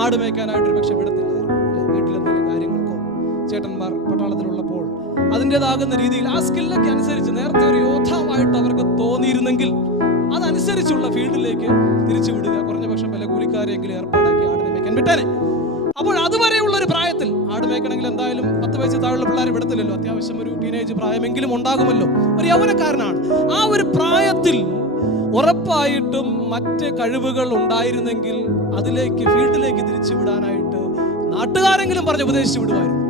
ആടുമേക്കാനായിട്ടൊരു പക്ഷെ വിടത്തില്ലായിരുന്നു. വീട്ടിലെന്തെങ്കിലും കാര്യങ്ങൾക്കോ ചേട്ടന്മാർ പട്ടാളത്തിലുള്ളപ്പോൾ അതിൻ്റെതാകുന്ന രീതിയിൽ ആ സ്കില്ലൊക്കെ അനുസരിച്ച് നേരത്തെ ഒരു യോദ്ധാവായിട്ട് അവർക്ക് തോന്നിയിരുന്നെങ്കിൽ അതനുസരിച്ചുള്ള ഫീൽഡിലേക്ക് തിരിച്ചു വിടുക, കുറഞ്ഞ പക്ഷം വില കൂലിക്കാരെങ്കിലും ഏർപ്പാടാക്കി ആടിനെ മേയ്ക്കാൻ വിട്ടേനെ. അപ്പോൾ അതുവരെയുള്ള ഒരു പ്രായത്തിൽ ആട് മേയ്ക്കണമെങ്കിൽ എന്തായാലും 10 വയസ്സ് താഴെയുള്ള പിള്ളേരെ വിടത്തില്ലല്ലോ, അത്യാവശ്യം ഒരു ടീനേജ് പ്രായമെങ്കിലും ഉണ്ടാകുമല്ലോ, ഒരു യൗവനക്കാരനാണ്. ആ ഒരു പ്രായത്തിൽ ഉറപ്പായിട്ടും മറ്റ് കഴിവുകൾ ഉണ്ടായിരുന്നെങ്കിൽ അതിലേക്ക് ഫീൽഡിലേക്ക് തിരിച്ചു വിടാനായിട്ട് നാട്ടുകാരെങ്കിലും പറഞ്ഞ് ഉപദേശിച്ചു വിടുമായിരുന്നു.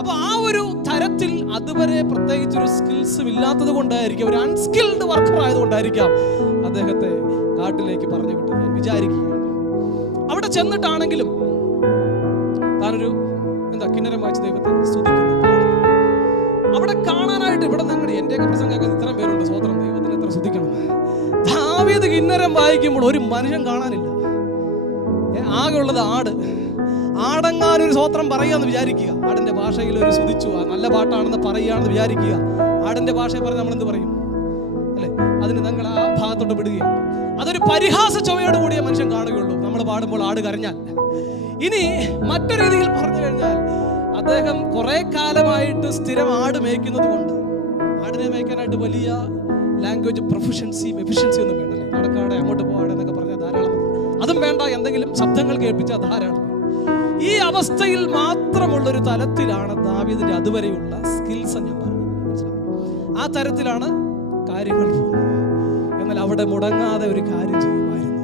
അപ്പൊ ആ ഒരു തരത്തിൽ അതുവരെ പ്രത്യേകിച്ചൊരു സ്കിൽസും ഇല്ലാത്തത് കൊണ്ടായിരിക്കും, ഒരു അൺസ്കിൽഡ് വർക്കർ ആയതുകൊണ്ടായിരിക്കാം അദ്ദേഹത്തെ കാട്ടിലേക്ക് പറഞ്ഞു വിട്ടത് ഞാൻ വിചാരിക്കുകയാണ്. അവിടെ ചെന്നിട്ടാണെങ്കിലും താനൊരു കിന്നരം വായിച്ച് ദൈവത്തെ സ്തുതിക്കുന്നു, അവിടെ കാണാനായിട്ട് ഇവിടെ നിങ്ങളുടെ എന്റെയൊക്കെ പ്രസംഗമൊക്കെ ഇത്രയും പേരുണ്ട്, സ്വതന്ത്രം ദൈവത്തിന് എത്ര സ്തുതിക്കണം. ദാവീദ് കിന്നരം വായിക്കുമ്പോൾ ഒരു മനുഷ്യൻ കാണാനില്ല, ആകെ ഉള്ളത് ആടെങ്ങാനൊരു സ്വോത്രം പറയാന്ന് വിചാരിക്കുക, ആടിന്റെ ഭാഷയിൽ ഒരു സ്തുതിച്ചു നല്ല പാട്ടാണെന്ന് പറയുകയാണെന്ന് വിചാരിക്കുക. ആടിന്റെ ഭാഷയെ പറഞ്ഞ് നമ്മൾ എന്ത് പറയും അല്ലെ? അതിന് നിങ്ങൾ ആ ഭാഗത്തോട്ട് വിടുകയാണ്. അതൊരു പരിഹാസ ചൊവ്വയോടുകൂടിയ മനുഷ്യൻ കാണുകയുള്ളൂ നമ്മൾ പാടുമ്പോൾ ആട് കരഞ്ഞാൽ. ഇനി മറ്റൊരു രീതിയിൽ പറഞ്ഞു കഴിഞ്ഞാൽ അദ്ദേഹം കുറെ കാലമായിട്ട് സ്ഥിരം ആട് മേയ്ക്കുന്നത് കൊണ്ട് ആടിനെ മേയ്ക്കാനായിട്ട് വലിയ ലാംഗ്വേജ് പ്രൊഫഷൻസിയും എഫിഷ്യൻസിയും ഒന്നും വേണ്ടല്ലേ. നടക്കാടെ അങ്ങോട്ട് പോകാടെ എന്നൊക്കെ പറഞ്ഞാൽ ധാരാളം, അതും വേണ്ട, എന്തെങ്കിലും ശബ്ദങ്ങൾ കേൾപ്പിച്ചാൽ ധാരാളം. ഈ അവസ്ഥയിൽ മാത്രമുള്ളൊരു തലത്തിലാണ് ദാവീദിന്റെ അതുവരെയുള്ള സ്കിൽസ് ഞാൻ പറഞ്ഞത്. ആ തരത്തിലാണ് കാര്യങ്ങൾ പോകുന്നത്. എന്നാൽ അവിടെ മുടങ്ങാതെ ഒരു കാര്യം ചെയ്യുമായിരുന്നു.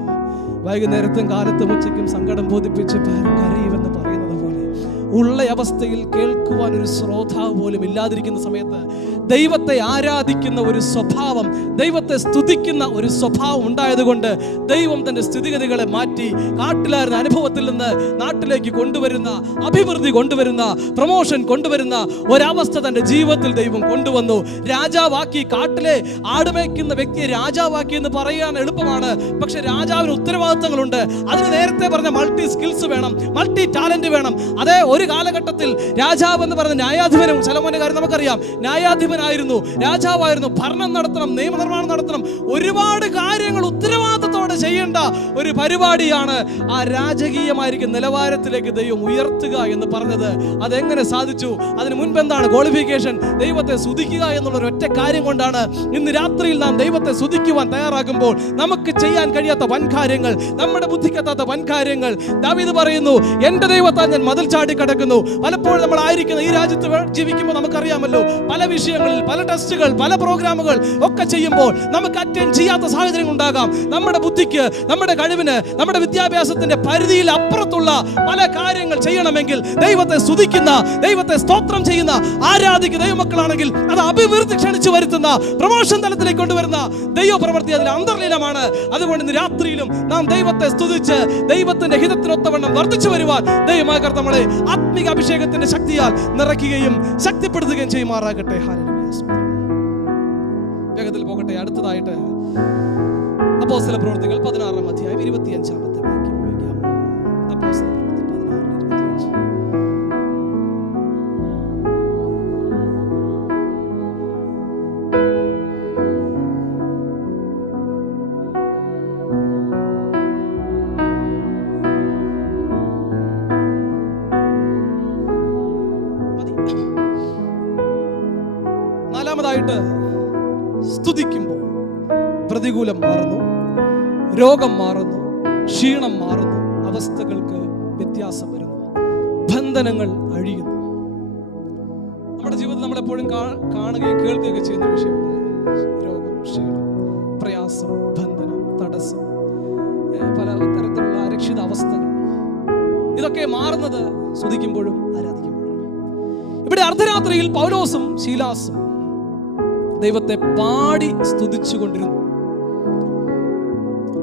വൈകുന്നേരത്തും കാലത്തും ഉച്ചയ്ക്കും സങ്കടം ബോധിപ്പിച്ച് കരയുമെന്ന് പറയുന്നത് പോലെ ഉള്ള അവസ്ഥയിൽ കേൾക്കുവാൻ ഒരു ശ്രോതാവ് പോലും ഇല്ലാതിരിക്കുന്ന സമയത്ത് ദൈവത്തെ ആരാധിക്കുന്ന ഒരു സ്വഭാവം, ദൈവത്തെ സ്തുതിക്കുന്ന ഒരു സ്വഭാവം ഉണ്ടായതുകൊണ്ട് ദൈവം തൻ്റെ സ്ഥിതിഗതികളെ മാറ്റി കാട്ടിലായിരുന്ന അനുഭവത്തിൽ നിന്ന് നാട്ടിലേക്ക് കൊണ്ടുവരുന്ന, അഭിവൃദ്ധി കൊണ്ടുവരുന്ന, പ്രമോഷൻ കൊണ്ടുവരുന്ന ഒരവസ്ഥ തൻ്റെ ജീവിതത്തിൽ ദൈവം കൊണ്ടുവന്നു. രാജാവാക്കി, കാട്ടിലെ ആടുമേക്കുന്ന വ്യക്തിയെ രാജാവാക്കി എന്ന് പറയാൻ എളുപ്പമാണ്. പക്ഷെ രാജാവിന് ഉത്തരവാദിത്തങ്ങളുണ്ട്. അതിന് നേരത്തെ പറഞ്ഞ മൾട്ടി സ്കിൽസ് വേണം, മൾട്ടി ടാലന്റ് വേണം. അതേ ഒരു കാലഘട്ടത്തിൽ രാജാവ് എന്ന് പറയുന്ന ന്യായാധിപനും, സലോമോന്റെ കാര്യം നമുക്കറിയാം, ന്യായാധിപനായിരുന്നു, രാജാവായിരുന്നു, ഭരണം നടത്തണം, നിയമനിർമ്മാണം നടത്തണം, ഒരുപാട് കാര്യങ്ങൾ ഉത്തരവാദിത്തത്തോടെ ചെയ്യേണ്ട ഒരു പരിപാടിയാണ് ആ രാജകീയമായിരിക്കും നിലവാരത്തിലേക്ക് ദൈവം ഉയർത്തുക എന്ന് പറഞ്ഞത്. അതെങ്ങനെ സാധിച്ചു? അതിന് മുൻപ് എന്താണ് ക്വാളിഫിക്കേഷൻ? ദൈവത്തെ സ്തുതിക്കുക എന്നുള്ള ഒറ്റ കാര്യം കൊണ്ടാണ്. ഇന്ന് രാത്രിയിൽ നാം ദൈവത്തെ സ്തുതിക്കുവാൻ തയ്യാറാകുമ്പോൾ നമുക്ക് ചെയ്യാൻ കഴിയാത്ത വൻകാര്യങ്ങൾ, നമ്മുടെ ബുദ്ധിക്കെത്താത്ത വൻകാര്യങ്ങൾ, ദാവീദ് പറയുന്നു, എന്റെ ദൈവത്താൽ ഞാൻ മതിൽ ചാടി കടക്കുന്നു. പലപ്പോഴും നമ്മൾ ആയിരിക്കുന്ന ഈ രാജ്യത്ത് ജീവിക്കുമ്പോൾ നമുക്കറിയാമല്ലോ, പല വിഷയങ്ങളിൽ, പല ടെസ്റ്റുകൾ, പല പ്രോഗ്രാമുകൾ ഒക്കെ ചെയ്യുമ്പോൾ നമുക്ക് അറ്റൻഡ് ചെയ്യാത്ത സാഹചര്യങ്ങൾ ഉണ്ടാകാം. നമ്മുടെ ബുദ്ധിക്ക്, നമ്മുടെ കഴിവിന്, നമ്മുടെ വിദ്യാഭ്യാസത്തിന്റെ പരിധിയിൽ അപ്പുറത്തുള്ള പല കാര്യങ്ങൾ ചെയ്യണമെങ്കിൽ ദൈവത്തെ സ്തുതിക്കുന്ന, ദൈവത്തെ സ്തോത്രം ചെയ്യുന്ന, ആരാധിക്കുന്ന ദൈവമക്കളാണെങ്കിൽ അത് അഭിവൃദ്ധി ക്ഷണിച്ചു വരുത്തുന്ന, പ്രമോഷൻ തലത്തിലേക്ക് കൊണ്ടുവരുന്ന ദൈവപ്രവൃത്തി അതിൽ അന്തർലീനമാണ്. അതുകൊണ്ട് ഇന്ന് രാത്രിയിലും നാം ദൈവത്തെ സ്തുതിച്ച് ദൈവത്തിന്റെ ഹിതത്തിനൊത്തവണ്ണം വർദ്ധിച്ചു വരുവാൻ ദൈവമായ കർത്താവ് നമ്മളെ ആത്മിക അഭിഷേകത്തിന്റെ ശക്തിയാൽ നിറയ്ക്കുകയും ശക്തിപ്പെടുത്തുകയും ചെയ്യുമാറാകട്ടെ. വേഗത്തിൽ പോകട്ടെ. അടുത്തതായിട്ട് അപ്പോസ്തല പ്രവൃത്തികൾ 16-ാം അധ്യായം 25-ാമത്തെ വാക്യം വായിക്കാം. അപ്പോസ്തല പ്രവൃത്തി 16-25. നാലാമതായിട്ട്, സ്തുതിക്കുമ്പോൾ പ്രതികൂലം മാറുന്നു, രോഗം മാറുന്നു, ക്ഷീണം മാറുന്നു, അവസ്ഥകൾക്ക് വ്യത്യാസം വരുന്നു, ബന്ധനങ്ങൾ അഴിയുന്നു. നമ്മുടെ ജീവിതത്തിൽ നമ്മളെപ്പോഴും കാണുകയും കേൾക്കുകയൊക്കെ ചെയ്യുന്ന വിഷയമാണ് രോഗം, ക്ഷീണം, പ്രയാസം, ബന്ധനം, തടസ്സം, പല തരത്തിലുള്ള അരക്ഷിത അവസ്ഥകൾ. ഇതൊക്കെ മാറുന്നത് സ്തുതിക്കുമ്പോഴും ആരാധിക്കുമ്പോഴും. ഇവിടെ അർദ്ധരാത്രിയിൽ പൗലോസും ശീലാസും ദൈവത്തെ പാടി സ്തുതിച്ചു കൊണ്ടിരുന്നു.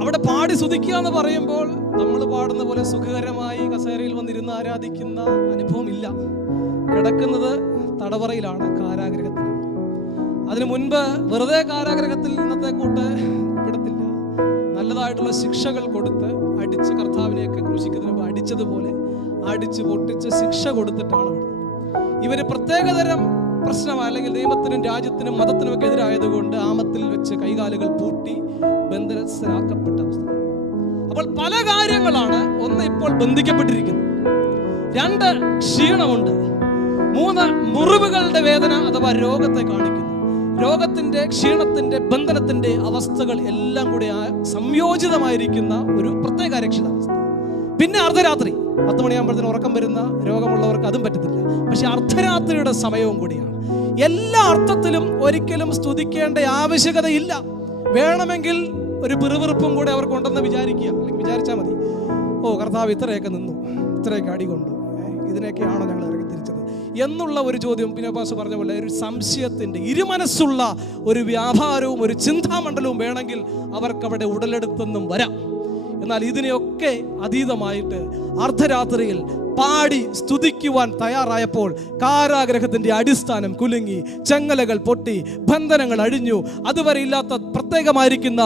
അവിടെ പാടി സ്തുതിക്കുക എന്ന് പറയുമ്പോൾ നമ്മൾ പാടുന്ന പോലെ സുഖകരമായി കസേരയിൽ വന്നിരുന്ന് ആരാധിക്കുന്ന അനുഭവം ഇല്ല. കിടക്കുന്നത് തടവറയിലാണ്, കാരാഗ്രഹത്തിലാണ്. അതിനു മുൻപ് വെറുതെ കാരാഗ്രഹത്തിൽ ഇന്നത്തെ കൂട്ട് വിടത്തില്ല. നല്ലതായിട്ടുള്ള ശിക്ഷകൾ കൊടുത്ത് അടിച്ച്, കർത്താവിനെയൊക്കെ ക്രൂശിക്കുന്നതിന് മുമ്പ് അടിച്ചതുപോലെ അടിച്ച് പൊട്ടിച്ച് ശിക്ഷ കൊടുത്തിട്ടാണ് വിടുന്നത്. ഇവര് പ്രത്യേകതരം പ്രശ്നമാണ്, അല്ലെങ്കിൽ ദൈവത്തിനും രാജ്യത്തിനും മതത്തിനും ഒക്കെ എതിരായതുകൊണ്ട് ആമത്തിൽ വെച്ച് കൈകാലുകൾ പൂട്ടി ബന്ധനസ്ഥരാക്കപ്പെട്ട അവസ്ഥ. അപ്പോൾ പല കാര്യങ്ങളാണ്. ഒന്ന്, ഇപ്പോൾ ബന്ധിക്കപ്പെട്ടിരിക്കുന്നു. 2, ക്ഷീണമുണ്ട്. 3, മുറിവുകളുടെ വേദന അഥവാ രോഗത്തെ കാണിക്കുന്നു. രോഗത്തിന്റെ, ക്ഷീണത്തിന്റെ, ബന്ധനത്തിന്റെ അവസ്ഥകൾ എല്ലാം കൂടി സംയോജിതമായിരിക്കുന്ന ഒരു പ്രത്യേക അരക്ഷിതാവസ്ഥ. പിന്നെ അർദ്ധരാത്രി 10 മണിയാകുമ്പോഴത്തേന് ഉറക്കം വരുന്ന രോഗമുള്ളവർക്ക് അതും പറ്റത്തില്ല. പക്ഷെ അർദ്ധരാത്രിയുടെ സമയവും കൂടിയാണ്. എല്ലാ അർത്ഥത്തിലും ഒരിക്കലും സ്തുതിക്കേണ്ട ആവശ്യകതയില്ല. വേണമെങ്കിൽ ഒരു പിറുപിറുപ്പും കൂടെ അവർക്കുണ്ടെന്ന് വിചാരിക്കുക, അല്ലെങ്കിൽ വിചാരിച്ചാൽ മതി. ഓ കർത്താവ് ഇത്രയൊക്കെ നിന്നു, ഇത്രയൊക്കെ അടികൊണ്ടു, ഇതിനൊക്കെയാണോ ഞങ്ങൾ ഇറങ്ങി തിരിച്ചത് എന്നുള്ള ഒരു ചോദ്യം, പിന്നെ പാസ് പറഞ്ഞ പോലെ ഒരു സംശയത്തിൻ്റെ, ഇരുമനസ്സുള്ള ഒരു വ്യാപാരവും ഒരു ചിന്താമണ്ഡലവും വേണമെങ്കിൽ അവർക്കവിടെ ഉടലെടുത്തെന്നും വരാം. എന്നാൽ ഇതിനെയൊക്കെ അതീതമായിട്ട് അർദ്ധരാത്രിയിൽ പാടി സ്തുതിക്കുവാൻ തയ്യാറായപ്പോൾ കാരാഗ്രഹത്തിന്റെ അടിസ്ഥാനം കുലുങ്ങി, ചെങ്ങലകൾ പൊട്ടി, ബന്ധനങ്ങൾ അഴിഞ്ഞു. അതുവരെ ഇല്ലാത്ത പ്രത്യേകമായിരിക്കുന്ന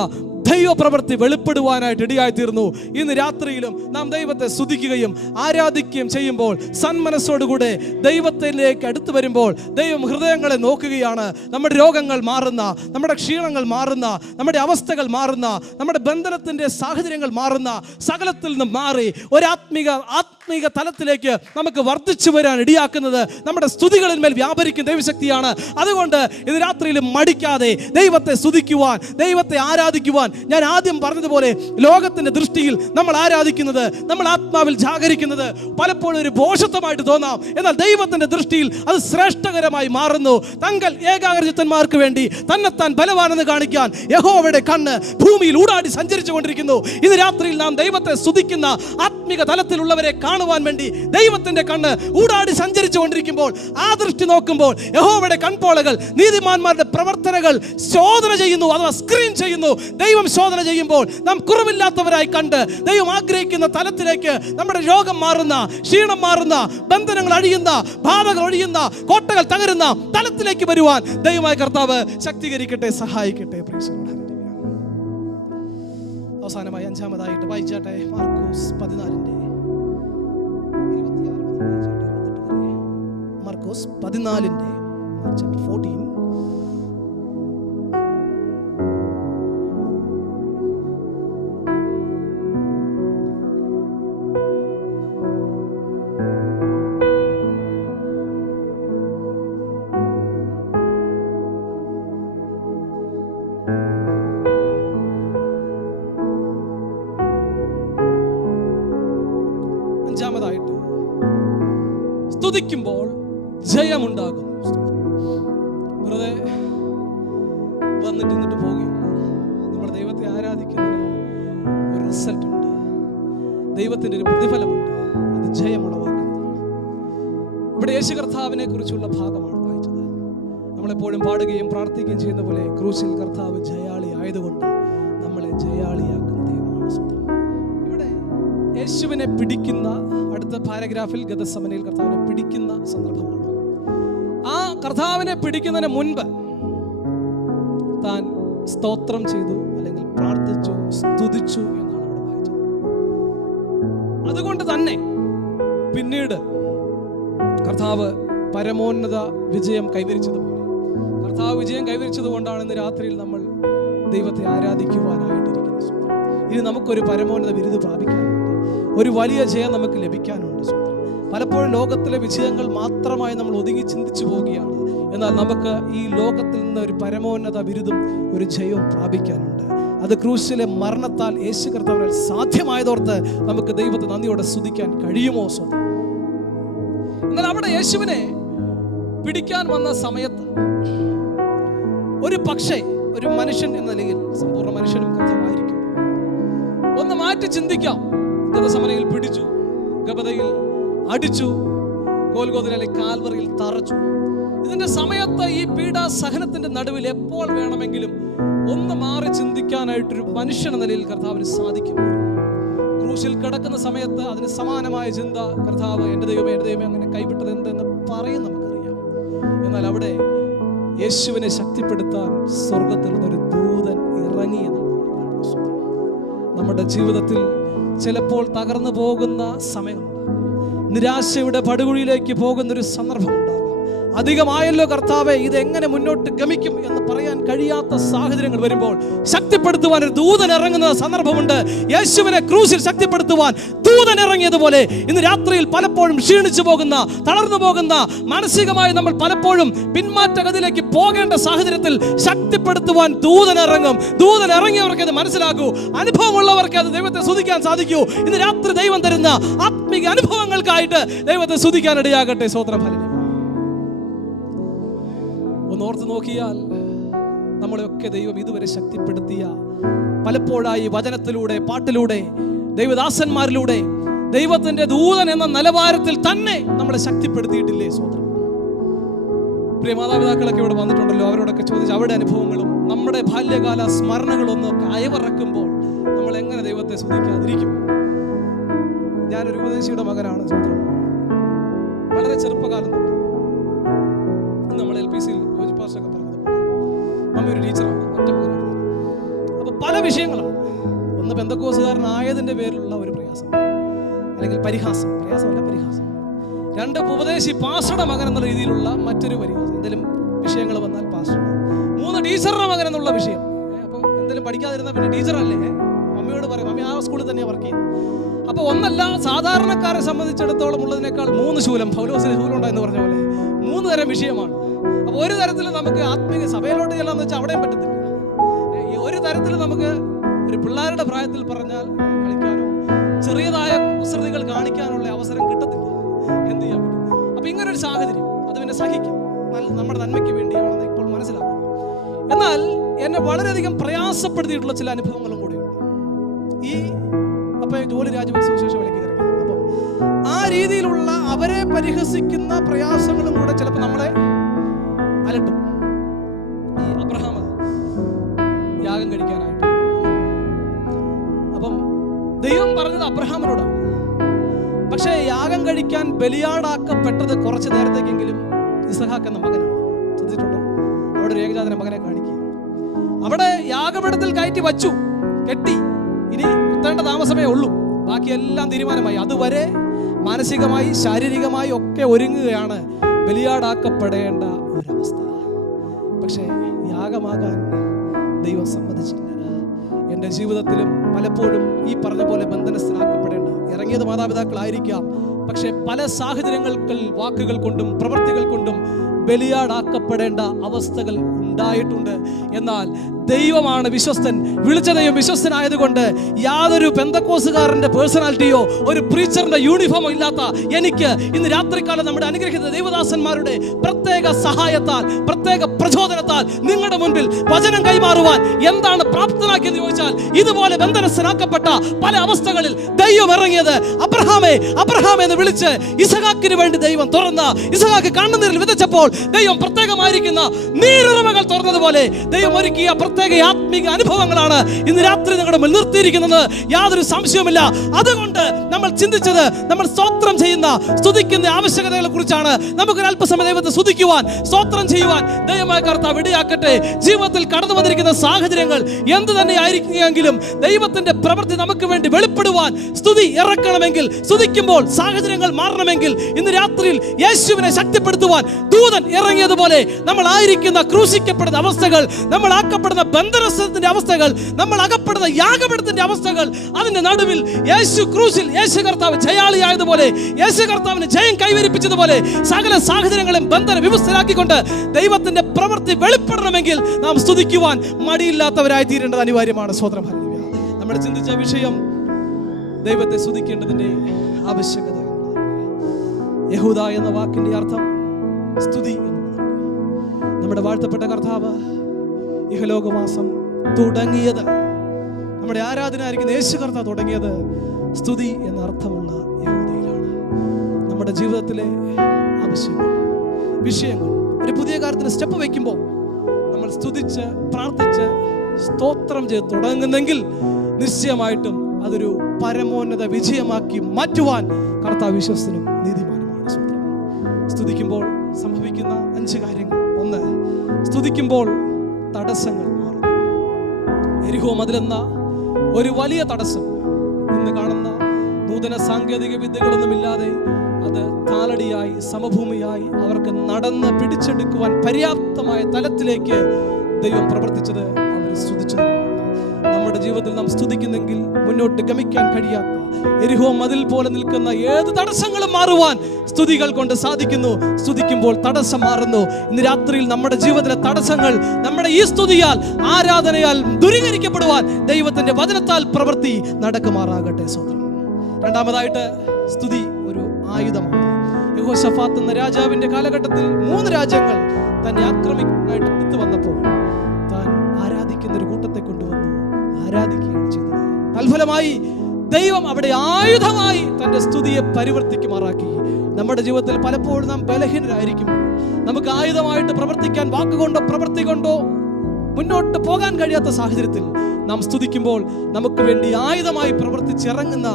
ദൈവപ്രവൃത്തി വെളിപ്പെടുവാനായിട്ട് ഇടയായിത്തീർന്നു. ഇന്ന് രാത്രിയിലും നാം ദൈവത്തെ സ്തുതിക്കുകയും ആരാധിക്കുകയും ചെയ്യുമ്പോൾ, സന്മനസ്സോടുകൂടെ ദൈവത്തിലേക്ക് അടുത്ത് വരുമ്പോൾ ദൈവം ഹൃദയങ്ങളെ നോക്കുകയാണ്. നമ്മുടെ രോഗങ്ങൾ മാറുന്ന, നമ്മുടെ ക്ഷീണങ്ങൾ മാറുന്ന, നമ്മുടെ അവസ്ഥകൾ മാറുന്ന, നമ്മുടെ ബന്ധനത്തിൻ്റെ സാഹചര്യങ്ങൾ മാറുന്ന, സകലത്തിൽ നിന്ന് മാറി ആത്മീക തലത്തിലേക്ക് നമുക്ക് വർദ്ധിച്ചു വരാൻ ഇടയാക്കുന്നത് നമ്മുടെ സ്തുതികളിന്മേൽ വ്യാപരിക്കുന്ന ദൈവശക്തിയാണ്. അതുകൊണ്ട് ഇന്ന് രാത്രിയിലും മടിക്കാതെ ദൈവത്തെ സ്തുതിക്കുവാൻ, ദൈവത്തെ ആരാധിക്കുവാൻ ഞാൻ ആദ്യം പറഞ്ഞതുപോലെ ലോകത്തിന്റെ ദൃഷ്ടിയിൽ നമ്മൾ ആരാധിക്കുന്നത്, നമ്മൾ ആത്മാവിൽ ജാഗരിക്കുന്നത് പലപ്പോഴും ഒരു ഭോഷത്വമായിട്ട് തോന്നാം. എന്നാൽ ദൈവത്തിന്റെ ദൃഷ്ടിയിൽ അത് ശ്രേഷ്ഠകരമായി മാറുന്നു. തങ്ങൾ ഏകാഗ്രചിത്തന്മാർക്ക് വേണ്ടി തന്നെത്താൻ ബലവാനെന്ന് കാണിക്കാൻ യഹോവയുടെ കണ്ണ് ഭൂമിയിൽ ഊടാടി സഞ്ചരിച്ചു കൊണ്ടിരിക്കുന്നു. ഇന്ന് രാത്രിയിൽ നാം ദൈവത്തെ സ്തുതിക്കുന്ന ആത്മിക തലത്തിലുള്ളവരെ കാണുവാൻ വേണ്ടി ദൈവത്തിന്റെ കണ്ണ് ഊടാടി സഞ്ചരിച്ചു കൊണ്ടിരിക്കുമ്പോൾ, ആ ദൃഷ്ടി നോക്കുമ്പോൾ യഹോവയുടെ കൺപോളകൾ നീതിമാന്മാരുടെ പ്രവർത്തനങ്ങൾ ശോധന ചെയ്യുന്നു, അഥവാ സ്ക്രീൻ ചെയ്യുന്നു. ദൈവം ശോധന ചെയ്യുമ്പോൾ നാം കുറവില്ലാത്തവരായി കണ്ട് ദൈവം ആഗ്രഹിക്കുന്ന തലത്തിലേക്ക് നമ്മുടെ രോഗം മാറുന്ന, ക്ഷീണം മാറുന്ന, ബന്ധനങ്ങൾ അഴിയുന്ന, ബാധകൾ ഒഴിയുന്ന, കോട്ടകൾ തകരുന്ന തലത്തിലേക്ക് വരുവാൻ ദൈവമായ കർത്താവ് ശക്തീകരിക്കട്ടെ, സഹായിക്കട്ടെ. അവസാനമായി അഞ്ചാമതായിട്ട് വായിച്ചാട്ടെ, മാർക്കോസ് 14 മാർക്കോസ് 14 ചാപ്റ്റർ 14. അഞ്ചാമതായിട്ട് സ്തുതിക്കുമ്പോൾ ജയമുണ്ടാകും. വെറുതെ വന്നിട്ട് പോവുകയില്ല. നമ്മുടെ ദൈവത്തെ ആരാധിക്കുന്നതിന് ഒരു റിസൾട്ട് ഉണ്ട്, ദൈവത്തിൻ്റെ ഒരു പ്രതിഫലമുണ്ട്, അത് ജയമുളവാക്കുന്നതാണ്. ഇവിടെ യേശു കർത്താവിനെ കുറിച്ചുള്ള ഭാഗമാണ് വായിച്ചത്. നമ്മളെപ്പോഴും പാടുകയും പ്രാർത്ഥിക്കുകയും ചെയ്യുന്ന പോലെ ക്രൂശിൽ കർത്താവ് ജയാളി ആയതുകൊണ്ട് നമ്മളെ ജയാളിയാക്കുന്ന ദൈവമാണ്. ഇവിടെ യേശുവിനെ പിടിക്കുന്ന അടുത്ത പാരഗ്രാഫിൽ ഗതസമനയിൽ കർത്താവിനെ പിടിക്കുന്ന സന്ദർഭമാണ്. ആ കർത്താവിനെ പിടിക്കുന്നതിന് മുൻപ് താൻ സ്തോത്രം ചെയ്തു, അല്ലെങ്കിൽ പ്രാർത്ഥിച്ചു, സ്തുതിച്ചു എന്നാണ് അവിടെ വായിച്ചത്. അതുകൊണ്ട് തന്നെ പിന്നീട് കർത്താവ് പരമോന്നത വിജയം കൈവരിച്ചതുപോലെ, കർത്താവ് വിജയം കൈവരിച്ചത് കൊണ്ടാണ് ഇന്ന് രാത്രിയിൽ നമ്മൾ ദൈവത്തെ ആരാധിക്കുവാനായിട്ടിരിക്കുന്നത്. ഇനി നമുക്കൊരു പരമോന്നത ബിരുദ് പ്രാപിക്കാനുണ്ട്, ഒരു വലിയ ജയം നമുക്ക് ലഭിക്കാനുണ്ട്. പലപ്പോഴും ലോകത്തിലെ വിജയങ്ങൾ മാത്രമായി നമ്മൾ ഒതുങ്ങി ചിന്തിച്ചു പോവുകയാണ്. എന്നാൽ നമുക്ക് ഈ ലോകത്തിൽ നിന്ന് ഒരു പരമോന്നത ബിരുദം, ഒരു ജയവും പ്രാപിക്കാനുണ്ട്. അത് ക്രൂശിലെ മരണത്താൽ യേശു കർത്താവിനാൽ സാധ്യമായതോർത്ത് നമുക്ക് ദൈവത്തെ നന്ദിയോടെ സ്തുതിക്കാൻ കഴിയുമോ? സ്വന്തം എന്നാൽ അവിടെ യേശുവിനെ പിടിക്കാൻ വന്ന സമയത്ത് ഒരു പക്ഷേ ഒരു മനുഷ്യൻ എന്ന നിലയിൽ, സമ്പൂർണ്ണ മനുഷ്യനും കർത്താവായിരിക്കും, ഒന്ന് മാറ്റി ചിന്തിക്കാം. ഗതസമനയിൽ പിടിച്ചു, ഗബതയിൽ അടിച്ചു, ഗോൽഗോഥയിലെ കാൽവറിയിൽ തറച്ചു. ഇതിന്റെ സമയത്ത് ഈ പീഡാസഹനത്തിന്റെ നടുവിൽ എപ്പോൾ വേണമെങ്കിലും ഒന്ന് മാറി ചിന്തിക്കാനായിട്ടൊരു മനുഷ്യൻ എന്ന നിലയിൽ കർത്താവിന് സാധിക്കും. ക്രൂശിൽ കിടക്കുന്ന സമയത്ത് അതിന് സമാനമായ ചിന്ത, കർത്താവ് എൻ്റെ ദൈവമേ, എൻ്റെ ദൈവമേ, അങ്ങനെ കൈവിട്ടത് എന്തെന്ന് പറയും നമുക്കറിയാം. എന്നാൽ അവിടെ യേശുവിനെ ശക്തിപ്പെടുത്താൻ സ്വർഗത്തിൽ നിന്നൊരു ദൂതൻ ഇറങ്ങി എന്നാണ് നമ്മൾ കാണുന്നത്. നമ്മുടെ ജീവിതത്തിൽ ചിലപ്പോൾ തകർന്നു പോകുന്ന സമയമുണ്ടാകും, നിരാശയുടെ പടുകുഴിയിലേക്ക് പോകുന്നൊരു സന്ദർഭമുണ്ടാകും. അധികമായല്ലോ കർത്താവേ, ഇതെങ്ങനെ മുന്നോട്ട് ഗമിക്കും എന്ന് പറയാൻ കഴിയാത്ത സാഹചര്യങ്ങൾ വരുമ്പോൾ ശക്തിപ്പെടുത്തുവാൻ ഒരു ദൂതൻ ഇറങ്ങുന്ന സന്ദർഭമുണ്ട്. യേശുവിനെ ക്രൂശിൽ ശക്തിപ്പെടുത്തുവാൻ ദൂതൻ ഇറങ്ങിയതുപോലെ ഇന്ന് രാത്രിയിൽ പലപ്പോഴും ക്ഷീണിച്ചു പോകുന്ന, തളർന്നു പോകുന്ന, മാനസികമായി നമ്മൾ പലപ്പോഴും പിന്മാറ്റഗതിയിലേക്ക് പോകേണ്ട സാഹചര്യത്തിൽ ശക്തിപ്പെടുത്തുവാൻ ദൂതൻ ഇറങ്ങും. ദൂതൻ ഇറങ്ങിയവർക്ക് അത് മനസ്സിലാക്കൂ, അനുഭവമുള്ളവർക്ക് അത് ദൈവത്തെ സ്തുതിക്കാൻ സാധിക്കൂ. ഇന്ന് രാത്രി ദൈവം തരുന്ന ആത്മീക അനുഭവങ്ങൾക്കായിട്ട് ദൈവത്തെ സ്തുതിക്കാൻ ഇടയാകട്ടെ. സ്തോത്രം. ഒന്ന് ഓർത്ത് നോക്കിയാൽ നമ്മളെയൊക്കെ ദൈവം ഇതുവരെ ശക്തിപ്പെടുത്തിയ, പലപ്പോഴായി വചനത്തിലൂടെ, പാട്ടിലൂടെ, ദൈവദാസന്മാരിലൂടെ, ദൈവത്തിന്റെ ദൂതൻ എന്ന നിലവാരത്തിൽ തന്നെ നമ്മളെ ശക്തിപ്പെടുത്തിയിട്ടില്ലേ? സ്വന്തം പ്രിയ മാതാപിതാക്കളൊക്കെ ഇവിടെ വന്നിട്ടുണ്ടല്ലോ, അവരോടൊക്കെ ചോദിച്ച് അവരുടെ അനുഭവങ്ങളും നമ്മുടെ ബാല്യകാല സ്മരണകളൊന്നും ഒക്കെ അയവിറക്കുമ്പോൾ നമ്മൾ എങ്ങനെ ദൈവത്തെ സ്തുതിക്കാതിരിക്കും? ഞാനൊരു ഉപദേശിയുടെ മകനാണ്. സ്വന്തം വളരെ ചെറുപ്പകാലം തൊട്ട് നമ്മൾ LPC ജോജിപ്പാസ്റ്റൊക്കെ പറഞ്ഞതുപോലെ മമ്മി ഒരു ടീച്ചറാണ്, ഒറ്റ മകനാണ്. അപ്പോൾ പല വിഷയങ്ങളാണ്. ഒന്ന് പെന്തക്കോസുകാരനായതിൻ്റെ പേരിലുള്ള ഒരു പ്രയാസം, അല്ലെങ്കിൽ പരിഹാസം, പ്രയാസമല്ല പരിഹാസം. രണ്ട്, ഉപദേശി പാസ്റ്ററുടെ മകൻ എന്നുള്ള രീതിയിലുള്ള മറ്റൊരു പരിഹാസം, എന്തെങ്കിലും വിഷയങ്ങൾ വന്നാൽ പാസ്റ്റർ. മൂന്ന്, ടീച്ചറുടെ മകൻ എന്നുള്ള വിഷയം. അപ്പോൾ എന്തെങ്കിലും പഠിക്കാതിരുന്നാൽ പിന്നെ ടീച്ചറല്ലേ, മമ്മിയോട് പറയും, മമ്മി ആ സ്കൂളിൽ തന്നെയാണ് വർക്ക് ചെയ്യുന്നത്. അപ്പോൾ ഒന്നല്ല, സാധാരണക്കാരെ സംബന്ധിച്ചിടത്തോളം ഉള്ളതിനേക്കാൾ 3 ശൂലം, പൗലോസിന് ശൂലമുണ്ടെന്ന് പറഞ്ഞ പോലെ 3 തരം വിഷയമാണ്. അപ്പോൾ ഒരു തരത്തിൽ നമുക്ക് ആത്മീയ സഭയിലോട്ട് ചെല്ലാന്ന് വെച്ചാൽ അവിടെയും പറ്റത്തില്ല. ഒരു തരത്തിൽ നമുക്ക് ഒരു പിള്ളേരുടെ പ്രായത്തിൽ പറഞ്ഞാൽ കളിക്കാനോ ചെറിയതായ കുസൃതികൾ കാണിക്കാനുള്ള അവസരം കിട്ടത്തില്ല. എന്ത് ചെയ്യാൻ പറ്റും? അപ്പൊ ഇങ്ങനൊരു സാഹചര്യം, അത് പിന്നെ സഹിക്കാം, നമ്മുടെ നന്മയ്ക്ക് വേണ്ടിയാണെന്ന് ഇപ്പോൾ മനസ്സിലാക്കുന്നു. എന്നാൽ എന്നെ വളരെയധികം പ്രയാസപ്പെടുത്തിയിട്ടുള്ള ചില അനുഭവങ്ങളും കൂടിയുണ്ട്. ഈ അപ്പൊ ജോലി രാജിവെച്ച സുവിശേഷം വിലക്ക് ഇറങ്ങി. അപ്പം ആ രീതിയിലുള്ള അവരെ പരിഹസിക്കുന്ന പ്രയാസങ്ങളും കൂടെ ചിലപ്പോൾ നമ്മളെ അലട്ടും. ഈ അബ്രഹാം യാഗം കഴിക്കാനായിട്ട്, അപ്പം ദൈവം പറഞ്ഞത് അബ്രഹാമിനോടാണ്. പക്ഷേ യാഗം കഴിക്കാൻ ബലിയാടാക്കപ്പെട്ടത് കുറച്ച് നേരത്തേക്കെങ്കിലും ഇസഹാക്ക് എന്ന മകനാണ്. ശ്രദ്ധിച്ചിട്ടുണ്ടോ? അവിടെ ഒരു ഏകജാതന മകനെ കാണിക്കുക. അവിടെ യാഗപീഠത്തിൽ കയറ്റി വച്ചു, കെട്ടി, ഇനി കുത്തേണ്ട താമസമേ ഉള്ളൂ, ബാക്കിയെല്ലാം തീരുമാനമായി. അതുവരെ മാനസികമായി ശാരീരികമായി ഒക്കെ ഒരുങ്ങുകയാണ് ബലിയാടാക്കപ്പെടേണ്ട ഒരവസ്ഥ. പക്ഷേ യാഗമാകാൻ ദൈവം സമ്മതിച്ചില്ല. എൻ്റെ ജീവിതത്തിലും പലപ്പോഴും ഈ പറഞ്ഞ പോലെ ബന്ധനസ്ഥനാക്കപ്പെടേണ്ട, ഇറങ്ങിയത് മാതാപിതാക്കളായിരിക്കാം, പക്ഷെ പല സാഹചര്യങ്ങൾ വാക്കുകൾ കൊണ്ടും പ്രവൃത്തികൾ കൊണ്ടും ബലിയാടാക്കപ്പെടേണ്ട അവസ്ഥകൾ ഉണ്ടായിട്ടുണ്ട്. എന്നാൽ ദൈവമാണ് വിശ്വസ്തൻ. വിളിച്ച ദൈവം വിശ്വസ്തനായതുകൊണ്ട് യാതൊരു പെന്തക്കോസുകാരന്റെ പേഴ്സണാലിറ്റിയോ ഒരു പ്രീച്ചറിന്റെ യൂണിഫോമോ ഇല്ലാത്ത എനിക്ക് ഇന്ന് രാത്രികാലം നമ്മുടെ അനുഗ്രഹിത ദൈവദാസന്മാരുടെ പ്രത്യേക സഹായത്താൽ, പ്രത്യേക പ്രചോദനത്താൽ നിങ്ങളുടെ മുൻപിൽ വചനം കൈമാറുവാൻ എന്താണ് പ്രാപ്തനാക്കിയെന്ന് ചോദിച്ചാൽ, ഇതുപോലെ ബന്ധനസ്ഥനാക്കപ്പെട്ട പല അവസ്ഥകളിൽ ദൈവം ഇറങ്ങിയത് അബ്രഹാമേ അബ്രഹാമേ എന്ന് വിളിച്ച് ഇസഹാക്കിന് വേണ്ടി ദൈവം തുറന്ന, ഇസഹാക്ക് കണ്ണുനീരിൽ വിതച്ചപ്പോൾ ദൈവം പ്രത്യേകമായിരിക്കുന്ന നീരുറവകൾ തുറന്നതുപോലെ ദൈവം ഒരുക്കിയ പ്രത്യേക ആത്മീക അനുഭവങ്ങളാണ് ഇന്ന് രാത്രി നിങ്ങളുടെ മുന്നിൽ നിർത്തിയിരിക്കുന്നത്. യാതൊരു സംശയവുമില്ല. അതുകൊണ്ട് നമ്മൾ ചിന്തിച്ചത്, നമ്മൾ സ്തോത്രം ചെയ്യുന്ന, സ്തുതിക്കുന്ന ആവശ്യകതകളെ കുറിച്ചാണ്. നമുക്കൊരു അല്പസമയം ദൈവത്തെ സ്തുതിക്കുവാൻ, സ്തോത്രം ചെയ്യുവാൻ ദൈവമായ കർത്താവ് ഇടയാക്കട്ടെ. ജീവിതത്തിൽ കടന്നു വന്നിരിക്കുന്ന സാഹചര്യങ്ങൾ എന്ത് തന്നെ ആയിരിക്കുമെങ്കിലും ദൈവത്തിന്റെ പ്രവൃത്തി നമുക്ക് വേണ്ടി വെളിപ്പെടുവാൻ സ്തുതി ഇറക്കണമെങ്കിൽ, സ്തുതിക്കുമ്പോൾ സാഹചര്യങ്ങൾ മാറണമെങ്കിൽ, ഇന്ന് രാത്രിയിൽ യേശുവിനെ ശക്തിപ്പെടുത്തുവാൻ ദൂതൻ ഇറങ്ങിയതുപോലെ നമ്മൾ ആയിരിക്കുന്ന ക്രൂശിക്കപ്പെടുന്ന അവസ്ഥകൾ, നമ്മൾ ആക്കപ്പെടുന്ന ബന്ധനസ്ഥത്തിന്റെ അവസ്ഥകൾ, നമ്മൾ അകപ്പെടുന്ന യാഗപീഠത്തിന്റെ അവസ്ഥകൾ, അതിന്റെ നടുവിൽ യേശു ക്രൂശിൽ യേശു കർത്താവ് ജയാളിയായതുപോലെ, യേശു കർത്താവിന് ജയം കൈവരിപ്പിച്ചതുപോലെ സകല സാഹചര്യങ്ങളെയും ബന്ധന വിവസ്ഥരാക്കിക്കൊണ്ട് ദൈവത്തിന്റെ പ്രവൃത്തി വെളിപ്പെടണമെങ്കിൽ നാം സ്തുതിക്കുവാൻ മടിയില്ലാത്തവരായി തീരേണ്ടത് അനിവാര്യമാണ്. സ്വതന്ത്രം. നമ്മൾ ചിന്തിച്ച വിഷയം ദൈവത്തെ സ്തുതിക്കേണ്ടതിന്റെ ആവശ്യകത. യഹൂദ എന്ന വാക്കിന്റെ അർത്ഥം സ്തുതി എന്നുള്ളതാണ്. നമ്മുടെ വാഴ്ത്തപ്പെട്ട കർത്താവ് ഇഹലോകവാസം തുടങ്ങിയത്, നമ്മുടെ ആരാധനയായിരിക്കുന്ന യേശു കർത്താവ് തുടങ്ങിയത് സ്തുതി എന്ന അർത്ഥമുള്ള യഹൂദയിലാണ്. നമ്മുടെ ജീവിതത്തിലെ ആവശ്യങ്ങൾ, വിഷയങ്ങൾ, ഒരു പുതിയ കാര്യത്തിന് സ്റ്റെപ്പ് വയ്ക്കുമ്പോൾ നമ്മൾ സ്തുതിച്ച് പ്രാർത്ഥിച്ച് സ്തോത്രം ചെയ്ത് തുടങ്ങുന്നെങ്കിൽ നിശ്ചയമായിട്ടും അതൊരു പരമോന്നത വിജയമാക്കി മാറ്റുവാൻ കർത്താവ് വിശ്വസ്തനും നീതിമാനുമാണ്. സ്തോത്രം. സ്തുതിക്കുമ്പോൾ സംഭവിക്കുന്ന 5 കാര്യങ്ങൾ. 1, സ്തുതിക്കുമ്പോൾ തടസ്സങ്ങൾ മാറും. എരിഹോ മതിലെന്ന ഒരു വലിയ തടസ്സം ഇന്ന് കാണുന്ന നൂതന സാങ്കേതിക വിദ്യകളൊന്നുമില്ലാതെ അത് കാലടിയായി സമഭൂമിയായി അവർക്ക് നടന്ന് പിടിച്ചെടുക്കുവാൻ പര്യാപ്തമായ തലത്തിലേക്ക് ദൈവം പ്രവർത്തിച്ചത് അവർ സ്തുതിച്ചത്. നമ്മുടെ ജീവിതത്തിൽ നാം സ്തുതിക്കുന്നെങ്കിൽ മുന്നോട്ട് ഗമിക്കാൻ കഴിയാത്ത എരിഹോ മതിൽ പോലെ നിൽക്കുന്ന ഏത് തടസ്സങ്ങളും മാറുവാൻ സ്തുതികൾ കൊണ്ട് സാധിക്കുന്നു. സ്തുതിക്കുമ്പോൾ തടസ്സം മാറുന്നു. ഇന്ന് രാത്രിയിൽ നമ്മുടെ ജീവിതത്തിലെ തടസ്സങ്ങൾ നമ്മുടെ ഈ സ്തുതിയാൽ, ആരാധനയാൽ ദൂരീകരിക്കപ്പെടുവാൻ ദൈവത്തിന്റെ വചനത്താൽ പ്രവൃത്തി നടക്കുമാറാകട്ടെ. സ്വതന്ത്രം. രണ്ടാമതായിട്ട് സ്തുതി ഒരു ആയുധമാണ്. യഹോശഫാത്ത് എന്ന രാജാവിന്റെ കാലഘട്ടത്തിൽ 3 രാജ്യങ്ങൾ തന്നെ ആക്രമിക്കാനായിട്ട് എടുത്തു വന്നപ്പോൾ താൻ ആരാധിക്കുന്ന ഒരു കൂട്ടത്തെ കൊണ്ടുവന്നു ആരാധിക്കുകയാണ് ചെയ്തത്. തൽഫലമായി ദൈവം അവിടെ ആയുധമായി തന്റെ സ്തുതിയെ പരിവർത്തിക്കുമാറാക്കി. നമ്മുടെ ജീവിതത്തിൽ പലപ്പോഴും നാം ബലഹീനരായിരിക്കുമ്പോൾ നമുക്ക് ആയുധമായിട്ട് പ്രവർത്തിക്കാൻ വാക്കുകൊണ്ടോ പ്രവൃത്തി കൊണ്ടോ മുന്നോട്ട് പോകാൻ കഴിയാത്ത സാഹചര്യത്തിൽ നാം സ്തുതിക്കുമ്പോൾ നമുക്ക് വേണ്ടി ആയുധമായി പ്രവർത്തിച്ചിറങ്ങുന്ന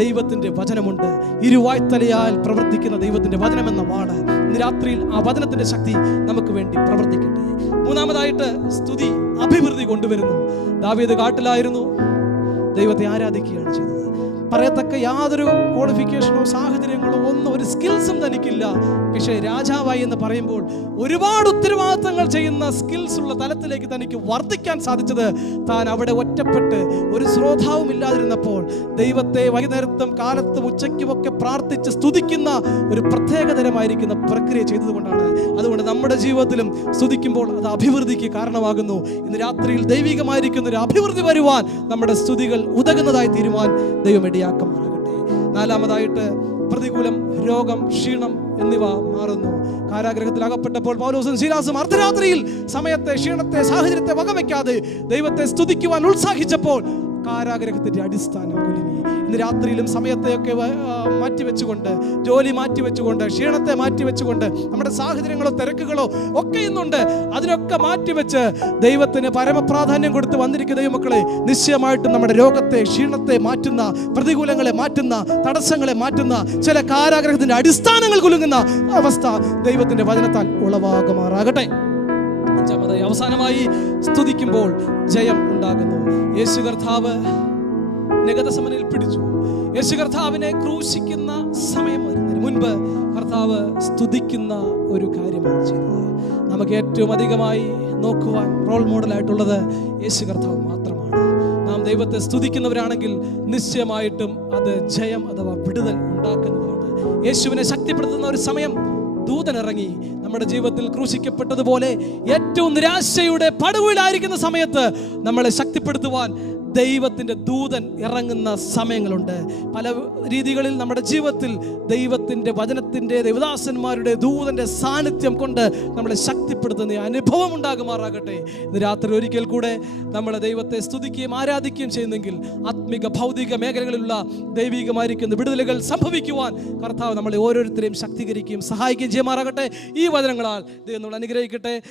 ദൈവത്തിന്റെ വചനമുണ്ട്. ഇരുവായ്ത്തലയാൽ പ്രവർത്തിക്കുന്ന ദൈവത്തിന്റെ വചനമെന്ന വാള് ഇന്ന് രാത്രിയിൽ ആ വചനത്തിന്റെ ശക്തി നമുക്ക് വേണ്ടി പ്രവർത്തിക്കട്ടെ. മൂന്നാമതായിട്ട് സ്തുതി അഭിവൃദ്ധി കൊണ്ടുവരുന്നു. ദാവീദ് കാട്ടിലായിരുന്നു, ദൈവത്തെ ആരാധിക്കുകയാണ് ചെയ്തത്. പറയത്തക്ക യാതൊരു ക്വാളിഫിക്കേഷനോ സാഹചര്യങ്ങളോ ഒന്നും, ഒരു സ്കിൽസും തനിക്കില്ല. പക്ഷേ രാജാവായി എന്ന് പറയുമ്പോൾ ഒരുപാട് ഉത്തരവാദിത്തങ്ങൾ ചെയ്യുന്ന സ്കിൽസ് ഉള്ള തലത്തിലേക്ക് തനിക്ക് വർദ്ധിക്കാൻ സാധിച്ചത് താൻ അവിടെ ഒറ്റപ്പെട്ട് ഒരു ശ്രോതാവും ഇല്ലാതിരുന്നപ്പോൾ ദൈവത്തെ വൈകുന്നേരത്തും കാലത്തും ഉച്ചയ്ക്കുമൊക്കെ പ്രാർത്ഥിച്ച് സ്തുതിക്കുന്ന ഒരു പ്രത്യേകതരമായിരിക്കുന്ന പ്രക്രിയ ചെയ്തതുകൊണ്ടാണ്. അതുകൊണ്ട് നമ്മുടെ ജീവിതത്തിലും സ്തുതിക്കുമ്പോൾ അത് അഭിവൃദ്ധിക്ക് കാരണമാകുന്നു. ഇന്ന് രാത്രിയിൽ ദൈവികമായിരിക്കുന്ന ഒരു അഭിവൃദ്ധി വരുവാൻ നമ്മുടെ സ്തുതികൾ ഉതകുന്നതായി തീരുവാൻ ദൈവം ഇടയാക്കുമാറാകട്ടെ. നാലാമതായിട്ട് പ്രതികൂലം, രോഗം, ക്ഷീണം എന്നിവ മാറുന്നു. കാരാഗ്രഹത്തിൽ അകപ്പെട്ടപ്പോൾ പൗലോസും ശീലാസും അർദ്ധരാത്രിയിൽ സമയത്തെ, ക്ഷീണത്തെ, സാഹചര്യത്തെ വകവയ്ക്കാതെ ദൈവത്തെ സ്തുതിക്കുവാൻ ഉത്സാഹിച്ചപ്പോൾ കാരാഗ്രഹത്തിന്റെ അടിസ്ഥാനം കുലുങ്ങി. ഇന്ന് രാത്രിയിലും സമയത്തെയൊക്കെ മാറ്റിവെച്ചുകൊണ്ട്, ജോലി മാറ്റിവെച്ചുകൊണ്ട്, ക്ഷീണത്തെ മാറ്റിവെച്ചുകൊണ്ട്, നമ്മുടെ സാഹചര്യങ്ങളോ തിരക്കുകളോ ഒക്കെ ഇന്നുണ്ട്, അതിനൊക്കെ മാറ്റിവെച്ച് ദൈവത്തിന് പരമപ്രാധാന്യം കൊടുത്ത് വന്നിരിക്കുന്ന ദൈവമക്കളെ, നിശ്ചയമായിട്ടും നമ്മുടെ രോഗത്തെ, ക്ഷീണത്തെ മാറ്റുന്ന, പ്രതികൂലങ്ങളെ മാറ്റുന്ന, തടസ്സങ്ങളെ മാറ്റുന്ന, ചില കാരാഗ്രഹത്തിന്റെ അടിസ്ഥാനങ്ങൾ കുലുങ്ങുന്ന അവസ്ഥ ദൈവത്തിന്റെ വചനത്താൽ ഉളവാകുമാറാകട്ടെ. അഞ്ചാമതായി, അവസാനമായി, സ്തുതിക്കുമ്പോൾ ജയം ഉണ്ടാകുന്നു. യേശു കർത്താവ് ഗെത്സമനിയിൽ പിടിച്ചു. യേശു കർത്താവിനെ ക്രൂശിക്കുന്ന സമയം വരുന്നതിന് മുൻപ് കർത്താവ് സ്തുതിക്കുന്ന ഒരു കാര്യമാണ് ചെയ്തത്. നമുക്ക് ഏറ്റവും അധികമായി നോക്കുവാൻ റോൾ മോഡലായിട്ടുള്ളത് യേശു കർത്താവ് മാത്രമാണ്. നാം ദൈവത്തെ സ്തുതിക്കുന്നവരാണെങ്കിൽ നിശ്ചയമായിട്ടും അത് ജയം അഥവാ വിടുതൽ ഉണ്ടാക്കുന്നതാണ്. യേശുവിനെ ശക്തിപ്പെടുത്തുന്ന ഒരു സമയം ദൂതനിറങ്ങി. നമ്മുടെ ജീവിതത്തിൽ ക്രൂശിക്കപ്പെട്ടതുപോലെ ഏറ്റവും നിരാശയുടെ പടുകുഴിയിലായിരിക്കുന്ന സമയത്ത് നമ്മളെ ശക്തിപ്പെടുത്തുവാൻ ദൈവത്തിൻ്റെ ദൂതൻ ഇറങ്ങുന്ന സമയങ്ങളുണ്ട്. പല രീതികളിൽ നമ്മുടെ ജീവിതത്തിൽ ദൈവത്തിൻ്റെ വചനത്തിൻ്റെ, ദൈവദാസന്മാരുടെ, ദൂതൻ്റെ സാന്നിധ്യം കൊണ്ട് നമ്മളെ ശക്തിപ്പെടുത്തുന്ന അനുഭവം ഉണ്ടാകുമാറാകട്ടെ. ഇന്ന് രാത്രി ഒരിക്കൽ കൂടെ നമ്മളെ ദൈവത്തെ സ്തുതിക്കുകയും ആരാധിക്കുകയും ചെയ്യുന്നെങ്കിൽ ആത്മിക ഭൗതിക മേഖലകളിലുള്ള ദൈവികമായിരിക്കുന്ന വിടുതലുകൾ സംഭവിക്കുവാൻ കർത്താവ് നമ്മളെ ഓരോരുത്തരെയും ശക്തീകരിക്കുകയും സഹായിക്കുകയും ചെയ്യുമാറാകട്ടെ. ഈ വചനങ്ങളാൽ ദൈവം നമ്മളെ അനുഗ്രഹിക്കട്ടെ.